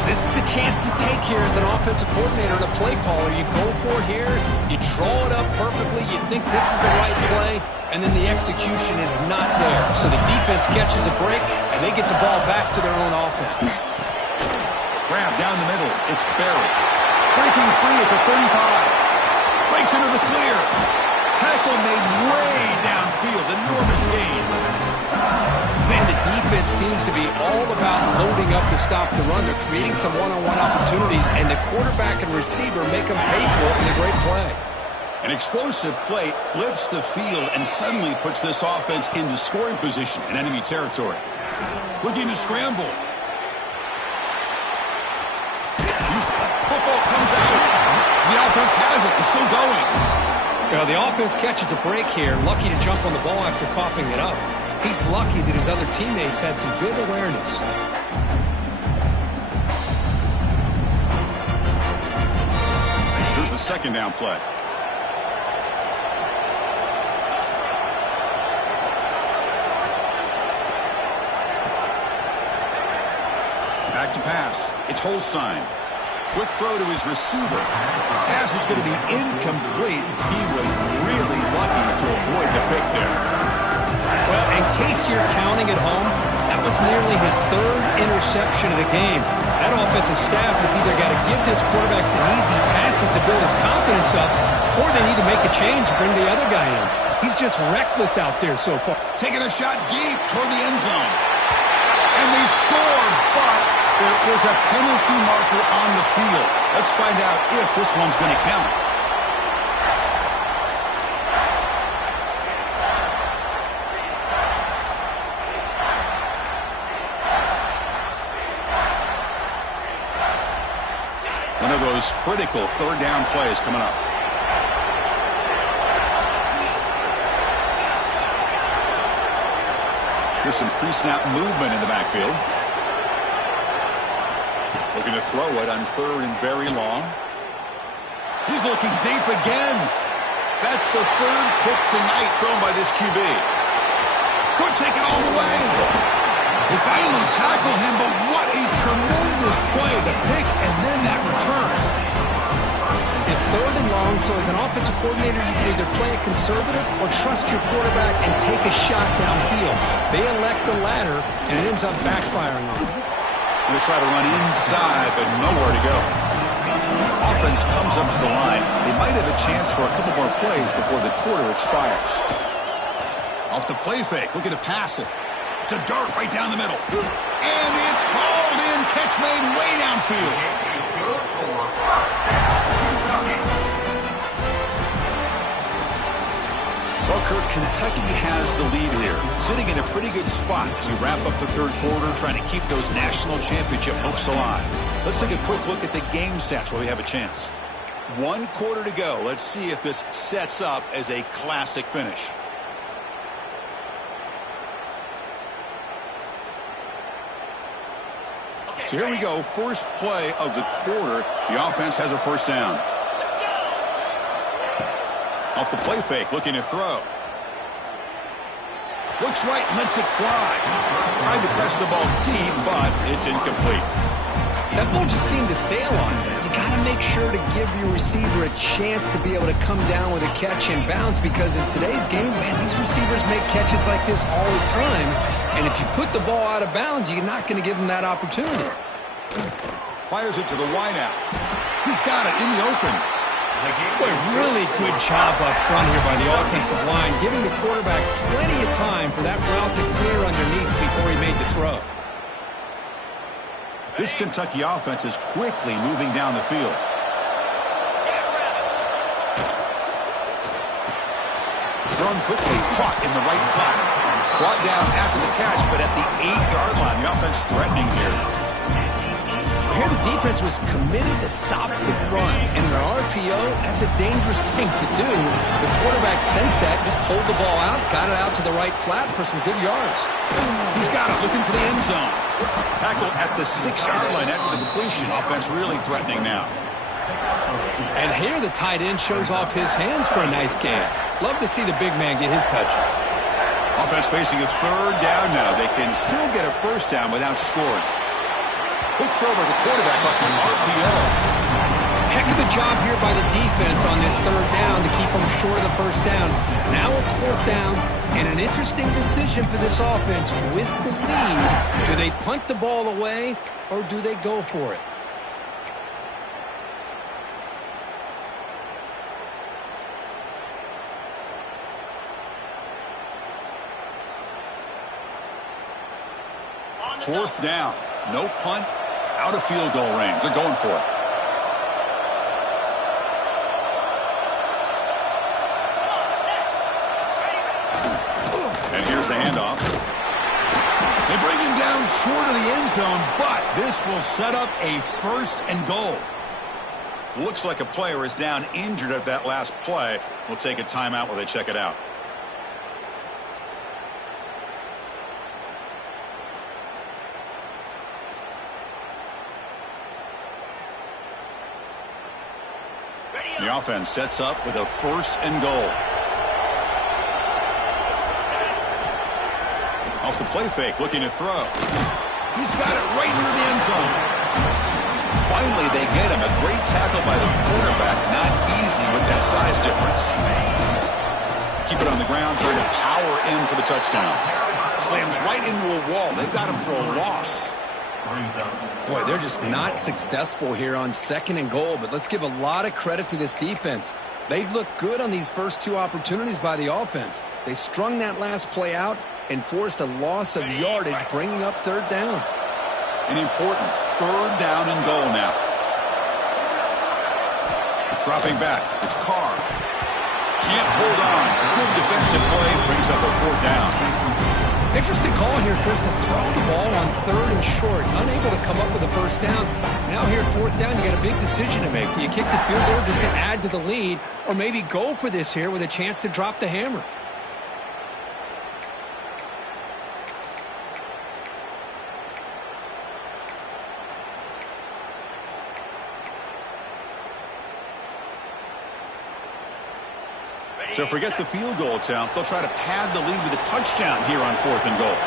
This is the chance you take here as an offensive coordinator and a play caller. You go for here, you draw it up perfectly, you think this is the right play, and then the execution is not there. So the defense catches a break, and they get the ball back to their own offense. Grab down the middle. It's Barry. Breaking free at the 35. Breaks into the clear. Tackle made way downfield. Enormous gain. Man, the defense seems to be all about loading up to stop the run. They're creating some one-on-one opportunities, and the quarterback and receiver make them pay for it with a great play. An explosive play flips the field and suddenly puts this offense into scoring position in enemy territory. Looking to scramble. Football comes out. The offense has it and still going. Well, the offense catches a break here. Lucky to jump on the ball after coughing it up. He's lucky that his other teammates had some good awareness. Here's the second down play. Back to pass. It's Holstein. Quick throw to his receiver. Pass is going to be incomplete. He was really lucky to avoid the pick there. Well, in case you're counting at home, that was nearly his third interception of the game. That offensive staff has either got to give this quarterback some easy passes to build his confidence up, or they need to make a change to bring the other guy in. He's just reckless out there so far. Taking a shot deep toward the end zone. And they score, but there is a penalty marker on the field. Let's find out if this one's going to count. One of those critical third down plays coming up. Here's some pre-snap movement in the backfield. Looking to throw it on third and very long. He's looking deep again. That's the third pick tonight thrown by this QB. Could take it all the way. They finally tackle him, but what a tremendous play. The pick and then that return. It's third and long, so as an offensive coordinator, you can either play it conservative or trust your quarterback and take a shot downfield. They elect the latter, and it ends up backfiring on them. They try to run inside, but nowhere to go. Offense comes up to the line. They might have a chance for a couple more plays before the quarter expires. Off the play fake, looking to pass it. To Dart right down the middle. And it's hauled in. Catch made way downfield. Well, Kirk, Kentucky has the lead here. Sitting in a pretty good spot as we wrap up the third quarter, trying to keep those national championship hopes alive. Let's take a quick look at the game stats while we have a chance. 1 quarter to go. Let's see if this sets up as a classic finish. So here we go, first play of the quarter. The offense has a first down. Off the play fake, looking to throw. Looks right, lets it fly. Tried to press the ball deep, but it's incomplete. That ball just seemed to sail on him. You got to make sure to give your receiver a chance to be able to come down with a catch and bounce, because in today's game, man, these receivers make catches like this all the time. And if you put the ball out of bounds, you're not going to give them that opportunity. Fires it to the wideout. He's got it in the open. Boy, really good job up front here by the offensive line, giving the quarterback plenty of time for that route to clear underneath before he made the throw. This Kentucky offense is quickly moving down the field. Thrown quickly, caught in the right flat. Brought down after the catch, but at the 8-yard line, the offense threatening here. Here the defense was committed to stop the run. And in an RPO, that's a dangerous thing to do. The quarterback sensed that, just pulled the ball out, got it out to the right flat for some good yards. He's got it, looking for the end zone. Tackle at the 6-yard line after the completion. Offense really threatening now. And here the tight end shows off his hands for a nice game. Love to see the big man get his touches. Offense facing a third down now. They can still get a first down without scoring. Quick throw by the quarterback off the RPO. Heck of a job here by the defense on this third down to keep them short of the first down. Now it's fourth down, and an interesting decision for this offense with the lead. Do they punt the ball away, or do they go for it? Fourth down. No punt. Out of field goal range. They're going for it. And here's the handoff. They bring him down short of the end zone, but this will set up a 1st and goal. Looks like a player is down injured at that last play. We'll take a timeout while they check it out. The offense sets up with a 1st and goal. Off the play fake, looking to throw. He's got it right near the end zone. Finally, they get him. A great tackle by the quarterback. Not easy with that size difference. Keep it on the ground, trying to power in for the touchdown. Slams right into a wall. They've got him for a loss. Boy, they're just not successful here on 2nd and goal, but let's give a lot of credit to this defense. They've looked good on these first 2 opportunities by the offense. They strung that last play out and forced a loss of yardage, bringing up 3rd down. An important 3rd down and goal now. Dropping back, it's Carr. Can't hold on. Good defensive play, brings up a 4th down. Interesting call here, Chris, to throw the ball on 3rd and short. Unable to come up with a 1st down. Now here at 4th down, you got a big decision to make. Do you kick the field goal just to add to the lead, or maybe go for this here with a chance to drop the hammer? So forget the field goal attempt. They'll try to pad the lead with a touchdown here on 4th and goal.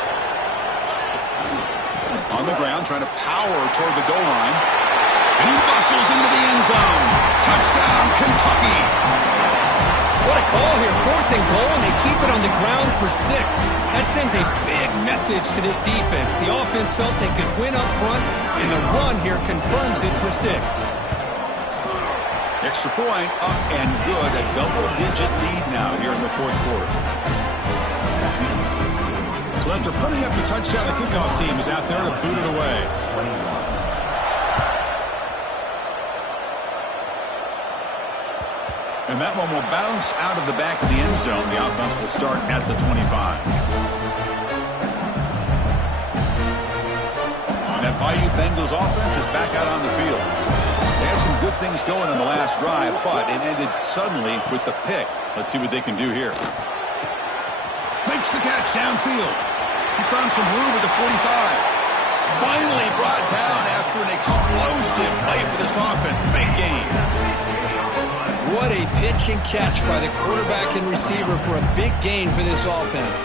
On the ground, trying to power toward the goal line. And he bustles into the end zone. Touchdown, Kentucky. What a call here. 4th and goal, and they keep it on the ground for 6. That sends a big message to this defense. The offense felt they could win up front, and the run here confirms it for 6. Extra point, up and good. A double-digit lead now here in the 4th quarter. So after putting up the touchdown, the kickoff team is out there to boot it away. And that one will bounce out of the back of the end zone. The offense will start at the 25. And that Bayou Bengals offense is back out on the field. They had some good things going on the last drive, but it ended suddenly with the pick. Let's see what they can do here. Makes the catch downfield. He's found some room at the 45. Finally brought down after an explosive play for this offense. Big game. What a pitch and catch by the quarterback and receiver for a big gain for this offense.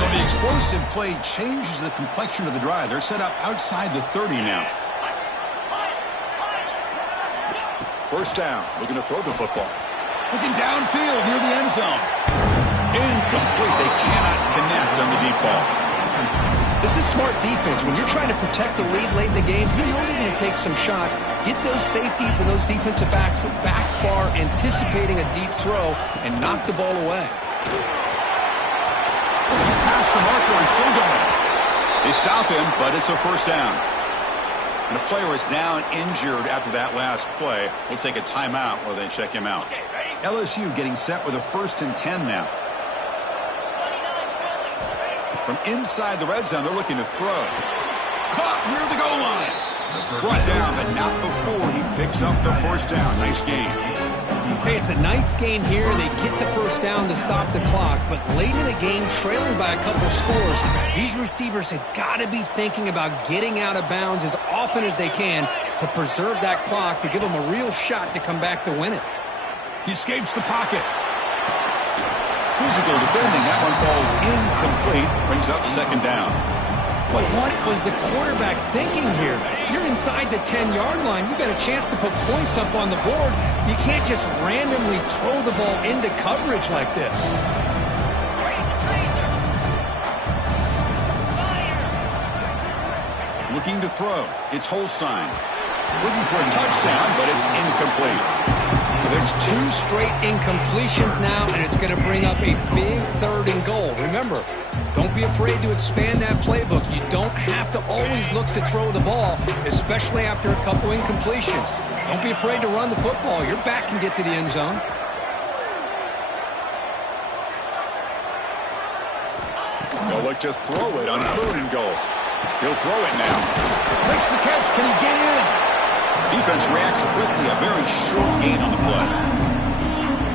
So the explosive play changes the complexion of the drive. They're set up outside the 30 now. 1st down, looking to throw the football. Looking downfield near the end zone. Incomplete. They cannot connect on the deep ball. This is smart defense. When you're trying to protect the lead late in the game, you know they're going to take some shots, get those safeties and those defensive backs back far, anticipating a deep throw, and knock the ball away. He's past the marker and still going. They stop him, but it's a 1st down. And the player is down injured after that last play. We'll take a timeout while they check him out. LSU getting set with a 1st and 10 now. From inside the red zone, they're looking to throw. Caught near the goal line. Brought down, but not before he picks up the 1st down. Nice game. Hey, it's a nice gain here. They get the 1st down to stop the clock, but late in the game, trailing by a couple scores, these receivers have got to be thinking about getting out of bounds as often as they can to preserve that clock, to give them a real shot to come back to win it. He escapes the pocket. Physical defending. That one falls incomplete. Brings up 2nd down. But what was the quarterback thinking here? You're inside the 10-yard line. You got a chance to put points up on the board. You can't just randomly throw the ball into coverage like this. Looking to throw. It's Holstein. Looking for a touchdown, but it's incomplete. There's 2 straight incompletions now, and it's going to bring up a big 3rd and goal. Remember, don't be afraid to expand that playbook. You don't have to always look to throw the ball, especially after a couple incompletions. Don't be afraid to run the football. Your back can get to the end zone. They'll look to throw it on 3rd and goal. He'll throw it now. Makes the catch. Can he get in? Defense reacts quickly. A very short gain on the play.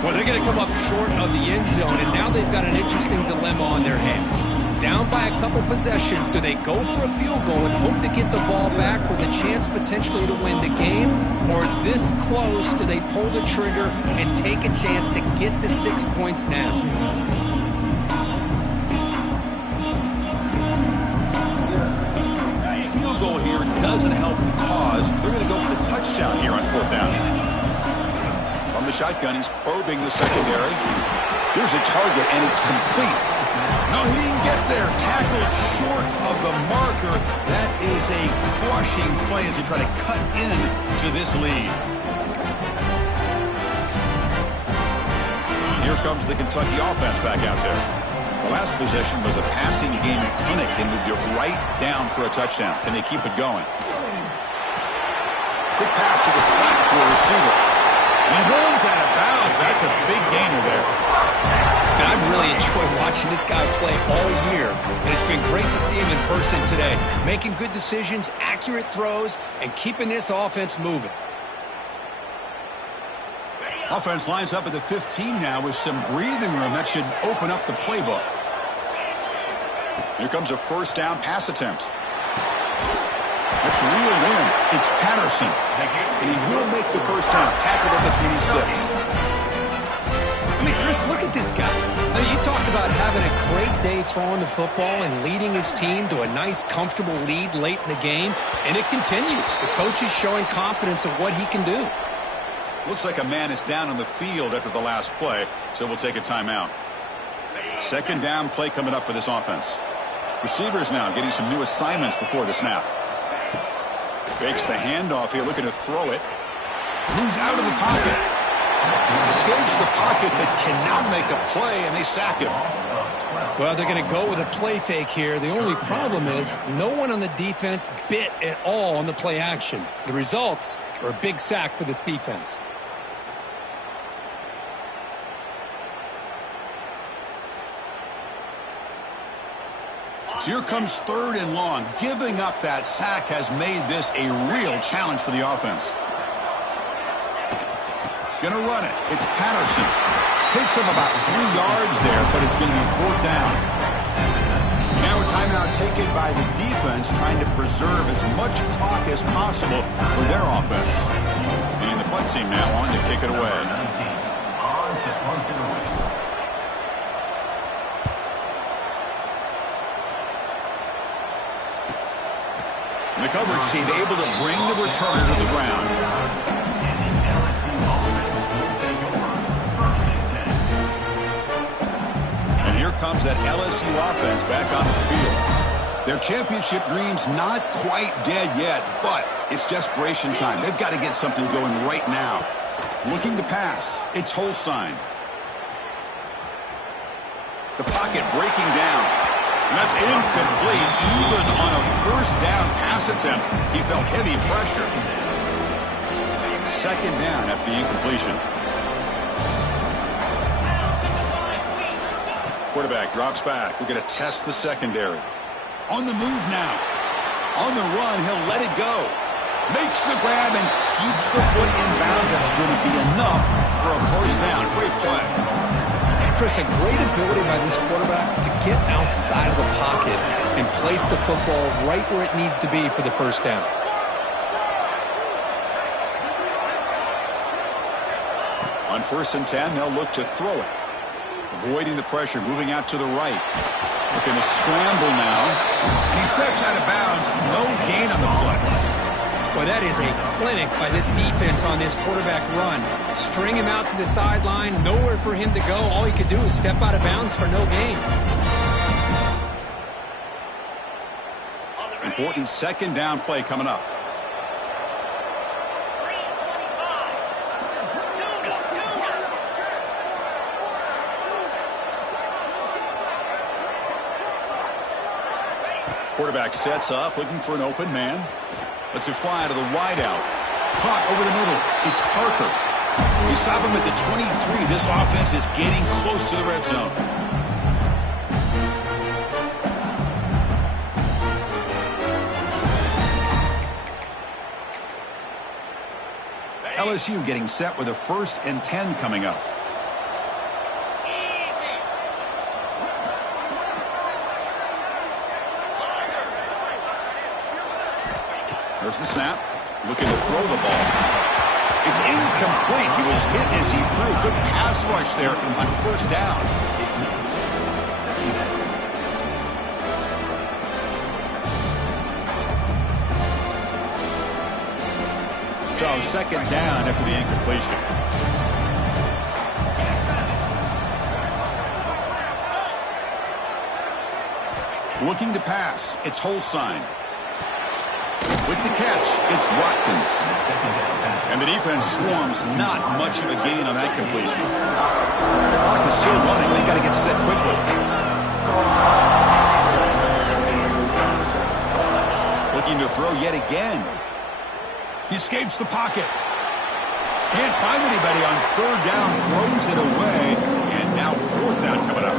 Well, they're going to come up short of the end zone, and now they've got an interesting dilemma on their hands. Down by a couple possessions, do they go for a field goal and hope to get the ball back with a chance potentially to win the game? Or this close, do they pull the trigger and take a chance to get the 6 points now? Field goal here doesn't help the cause. They're going to go for the touchdown here on 4th down. From the shotgun, he's probing the secondary. Here's a target, and it's complete. No, he didn't get there. Tackled short of the marker. That is a crushing play as they try to cut in to this lead. Here comes the Kentucky offense back out there. The last possession was a passing game clinic. They moved it right down for a touchdown. Can they keep it going? Quick pass to the flat to a receiver. And he runs out of bounds. That's a big gainer there. And I've really enjoyed watching this guy play all year, and it's been great to see him in person today, making good decisions, accurate throws, and keeping this offense moving. Offense lines up at the 15 now with some breathing room. That should open up the playbook. Here comes a 1st down pass attempt. It's reeled in. It's Patterson. And he will make the 1st down. Tackled at the 26. I mean, Chris, look at this guy. I mean, you talk about having a great day throwing the football and leading his team to a nice, comfortable lead late in the game, and it continues. The coach is showing confidence of what he can do. Looks like a man is down on the field after the last play, so we'll take a timeout. 2nd down play coming up for this offense. Receivers now getting some new assignments before the snap. Fakes the handoff here, looking to throw it. Moves out of the pocket. Escapes the pocket, but cannot make a play, and they sack him. Well, they're going to go with a play fake here. The only problem is no one on the defense bit at all on the play action. The results are a big sack for this defense. So here comes 3rd and long. Giving up that sack has made this a real challenge for the offense. Gonna run it. It's Patterson. Picks up about 3 yards there, but it's going to be 4th down. Now a timeout taken by the defense, trying to preserve as much clock as possible for their offense. And the punt team now on to kick it away. The coverage team able to bring the returner to the ground. And here comes that LSU offense back on the field. Their championship dreams not quite dead yet, but it's desperation time. They've got to get something going right now. Looking to pass. It's Holstein. The pocket breaking down. And that's incomplete. Even on a 1st down pass attempt, he felt heavy pressure. 2nd down after the incompletion. Quarterback drops back. We're going to test the secondary. On the move now. On the run, he'll let it go. Makes the grab and keeps the foot in bounds. That's going to be enough for a 1st down. Great play. Chris, a great ability by this quarterback to get outside of the pocket and place the football right where it needs to be for the 1st down. On 1st and 10, they'll look to throw it. Avoiding the pressure, moving out to the right. Looking to scramble now. And he steps out of bounds. No gain on the play. Well, that is a clinic by this defense on this quarterback run. String him out to the sideline, nowhere for him to go. All he could do is step out of bounds for no gain. Important 2nd down play coming up. Quarterback sets up, looking for an open man. Lets it fly to the wideout. Caught over the middle. It's Parker. We stop him at the 23. This offense is getting close to the red zone. LSU getting set with a 1st and 10 coming up. Easy. There's the snap. Looking to throw the ball. It's incomplete. He was hit as he threw. Good pass rush there on 1st down. So 2nd down after the incompletion. Looking to pass. It's Holstein. With the catch, it's Watkins. And the defense swarms. Not much of a gain on that completion. The clock is still running. They got to get set quickly. Looking to throw yet again. He escapes the pocket. Can't find anybody on 3rd down. Throws it away. And now 4th down coming up.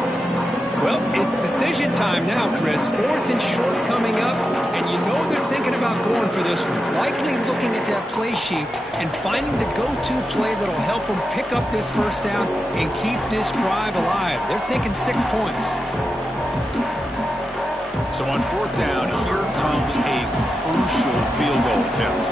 Well, it's decision time now, Chris. 4th and short coming up, and you know they're thinking about going for this one. Likely looking at that play sheet and finding the go-to play that'll help them pick up this 1st down and keep this drive alive. They're thinking 6 points. So on 4th down, here comes a crucial field goal attempt.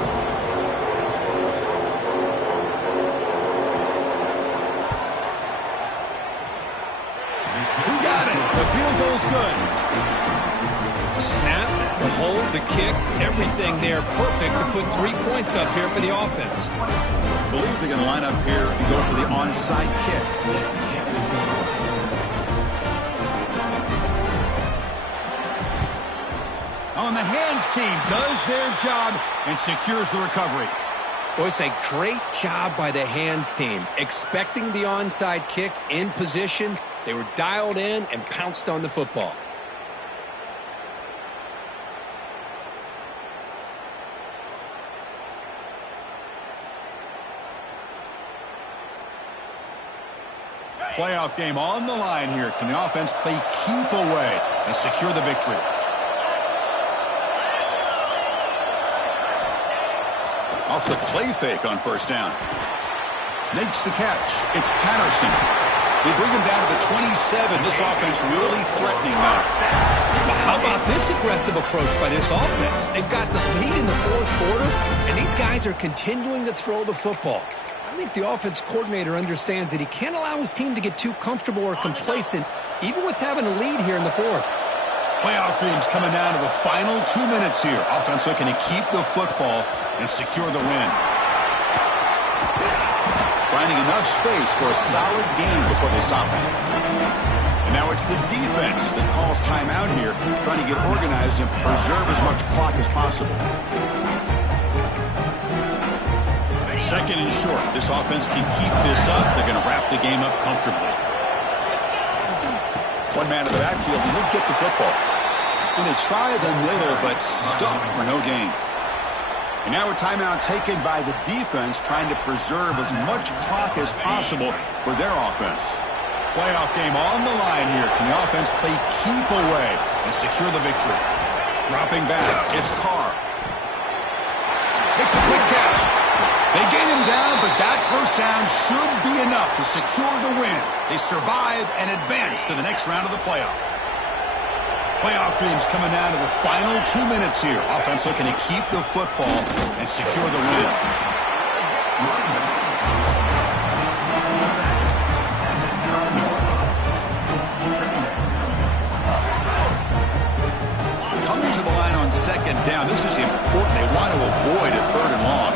The field goal's good. Snap, the hold, the kick, everything there perfect to put 3 points up here for the offense. I believe they're going to line up here and go for the onside kick. On the hands team does their job and secures the recovery. Boys, a great job by the hands team. Expecting the onside kick in position. They were dialed in and pounced on the football. Playoff game on the line here. Can the offense play keep away and secure the victory? Off the play fake on 1st down. Makes the catch. It's Patterson. They bring him down to the 27. This offense really threatening now. Well, how about this aggressive approach by this offense? They've got the lead in the 4th quarter, and these guys are continuing to throw the football. I think the offense coordinator understands that he can't allow his team to get too comfortable or complacent, even with having a lead here in the 4th. Playoff teams coming down to the final 2 minutes here. Offense looking to keep the football and secure the win. Finding enough space for a solid game before they stop it. And now it's the defense that calls timeout here, trying to get organized and preserve as much clock as possible. 2nd and short. This offense can keep this up. They're going to wrap the game up comfortably. One man in the backfield, and he'll get the football. And they try the middle, but stuffed for no gain. And now a timeout taken by the defense, trying to preserve as much clock as possible for their offense. Playoff game on the line here. Can the offense play keep away and secure the victory? Dropping back, it's Carr. Makes a quick catch. They gain him down, but that 1st down should be enough to secure the win. They survive and advance to the next round of the playoff. Playoff teams coming down to the final 2 minutes here. Offense looking to keep the football and secure the win. Coming to the line on 2nd down. This is important. They want to avoid a 3rd and long.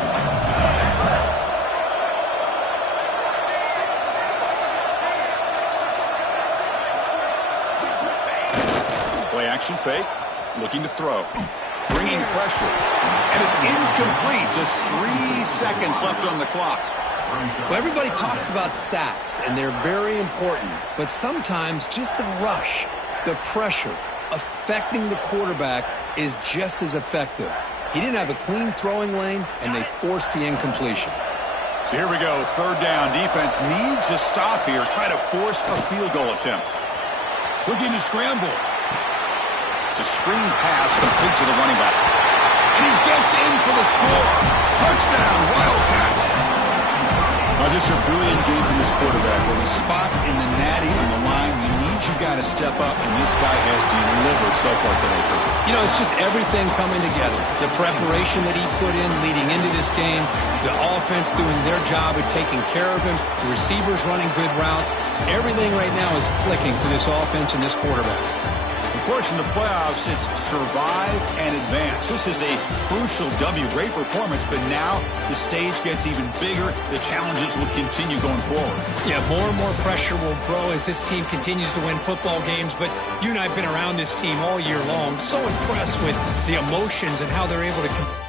Play action fake, looking to throw, bringing pressure, and it's incomplete. Just 3 seconds left on the clock. Well, everybody talks about sacks, and they're very important, but sometimes just the rush, the pressure, affecting the quarterback is just as effective. He didn't have a clean throwing lane, and they forced the incompletion. So here we go, 3rd down. Defense needs a stop here, try to force a field goal attempt. Looking to scramble. It's a screen pass complete to the running back. And he gets in for the score. Touchdown, Wildcats. Just a brilliant game from this quarterback. With a spot in the natty on the line, you need you guy to step up, and this guy has delivered so far today. You know, it's just everything coming together. The preparation that he put in leading into this game, the offense doing their job of taking care of him, the receivers running good routes. Everything right now is clicking for this offense and this quarterback. Of course, in the playoffs, it's survive and advance. This is a crucial W. Great performance, but now the stage gets even bigger. The challenges will continue going forward. Yeah, more and more pressure will grow as this team continues to win football games, but you and I have been around this team all year long. So impressed with the emotions and how they're able to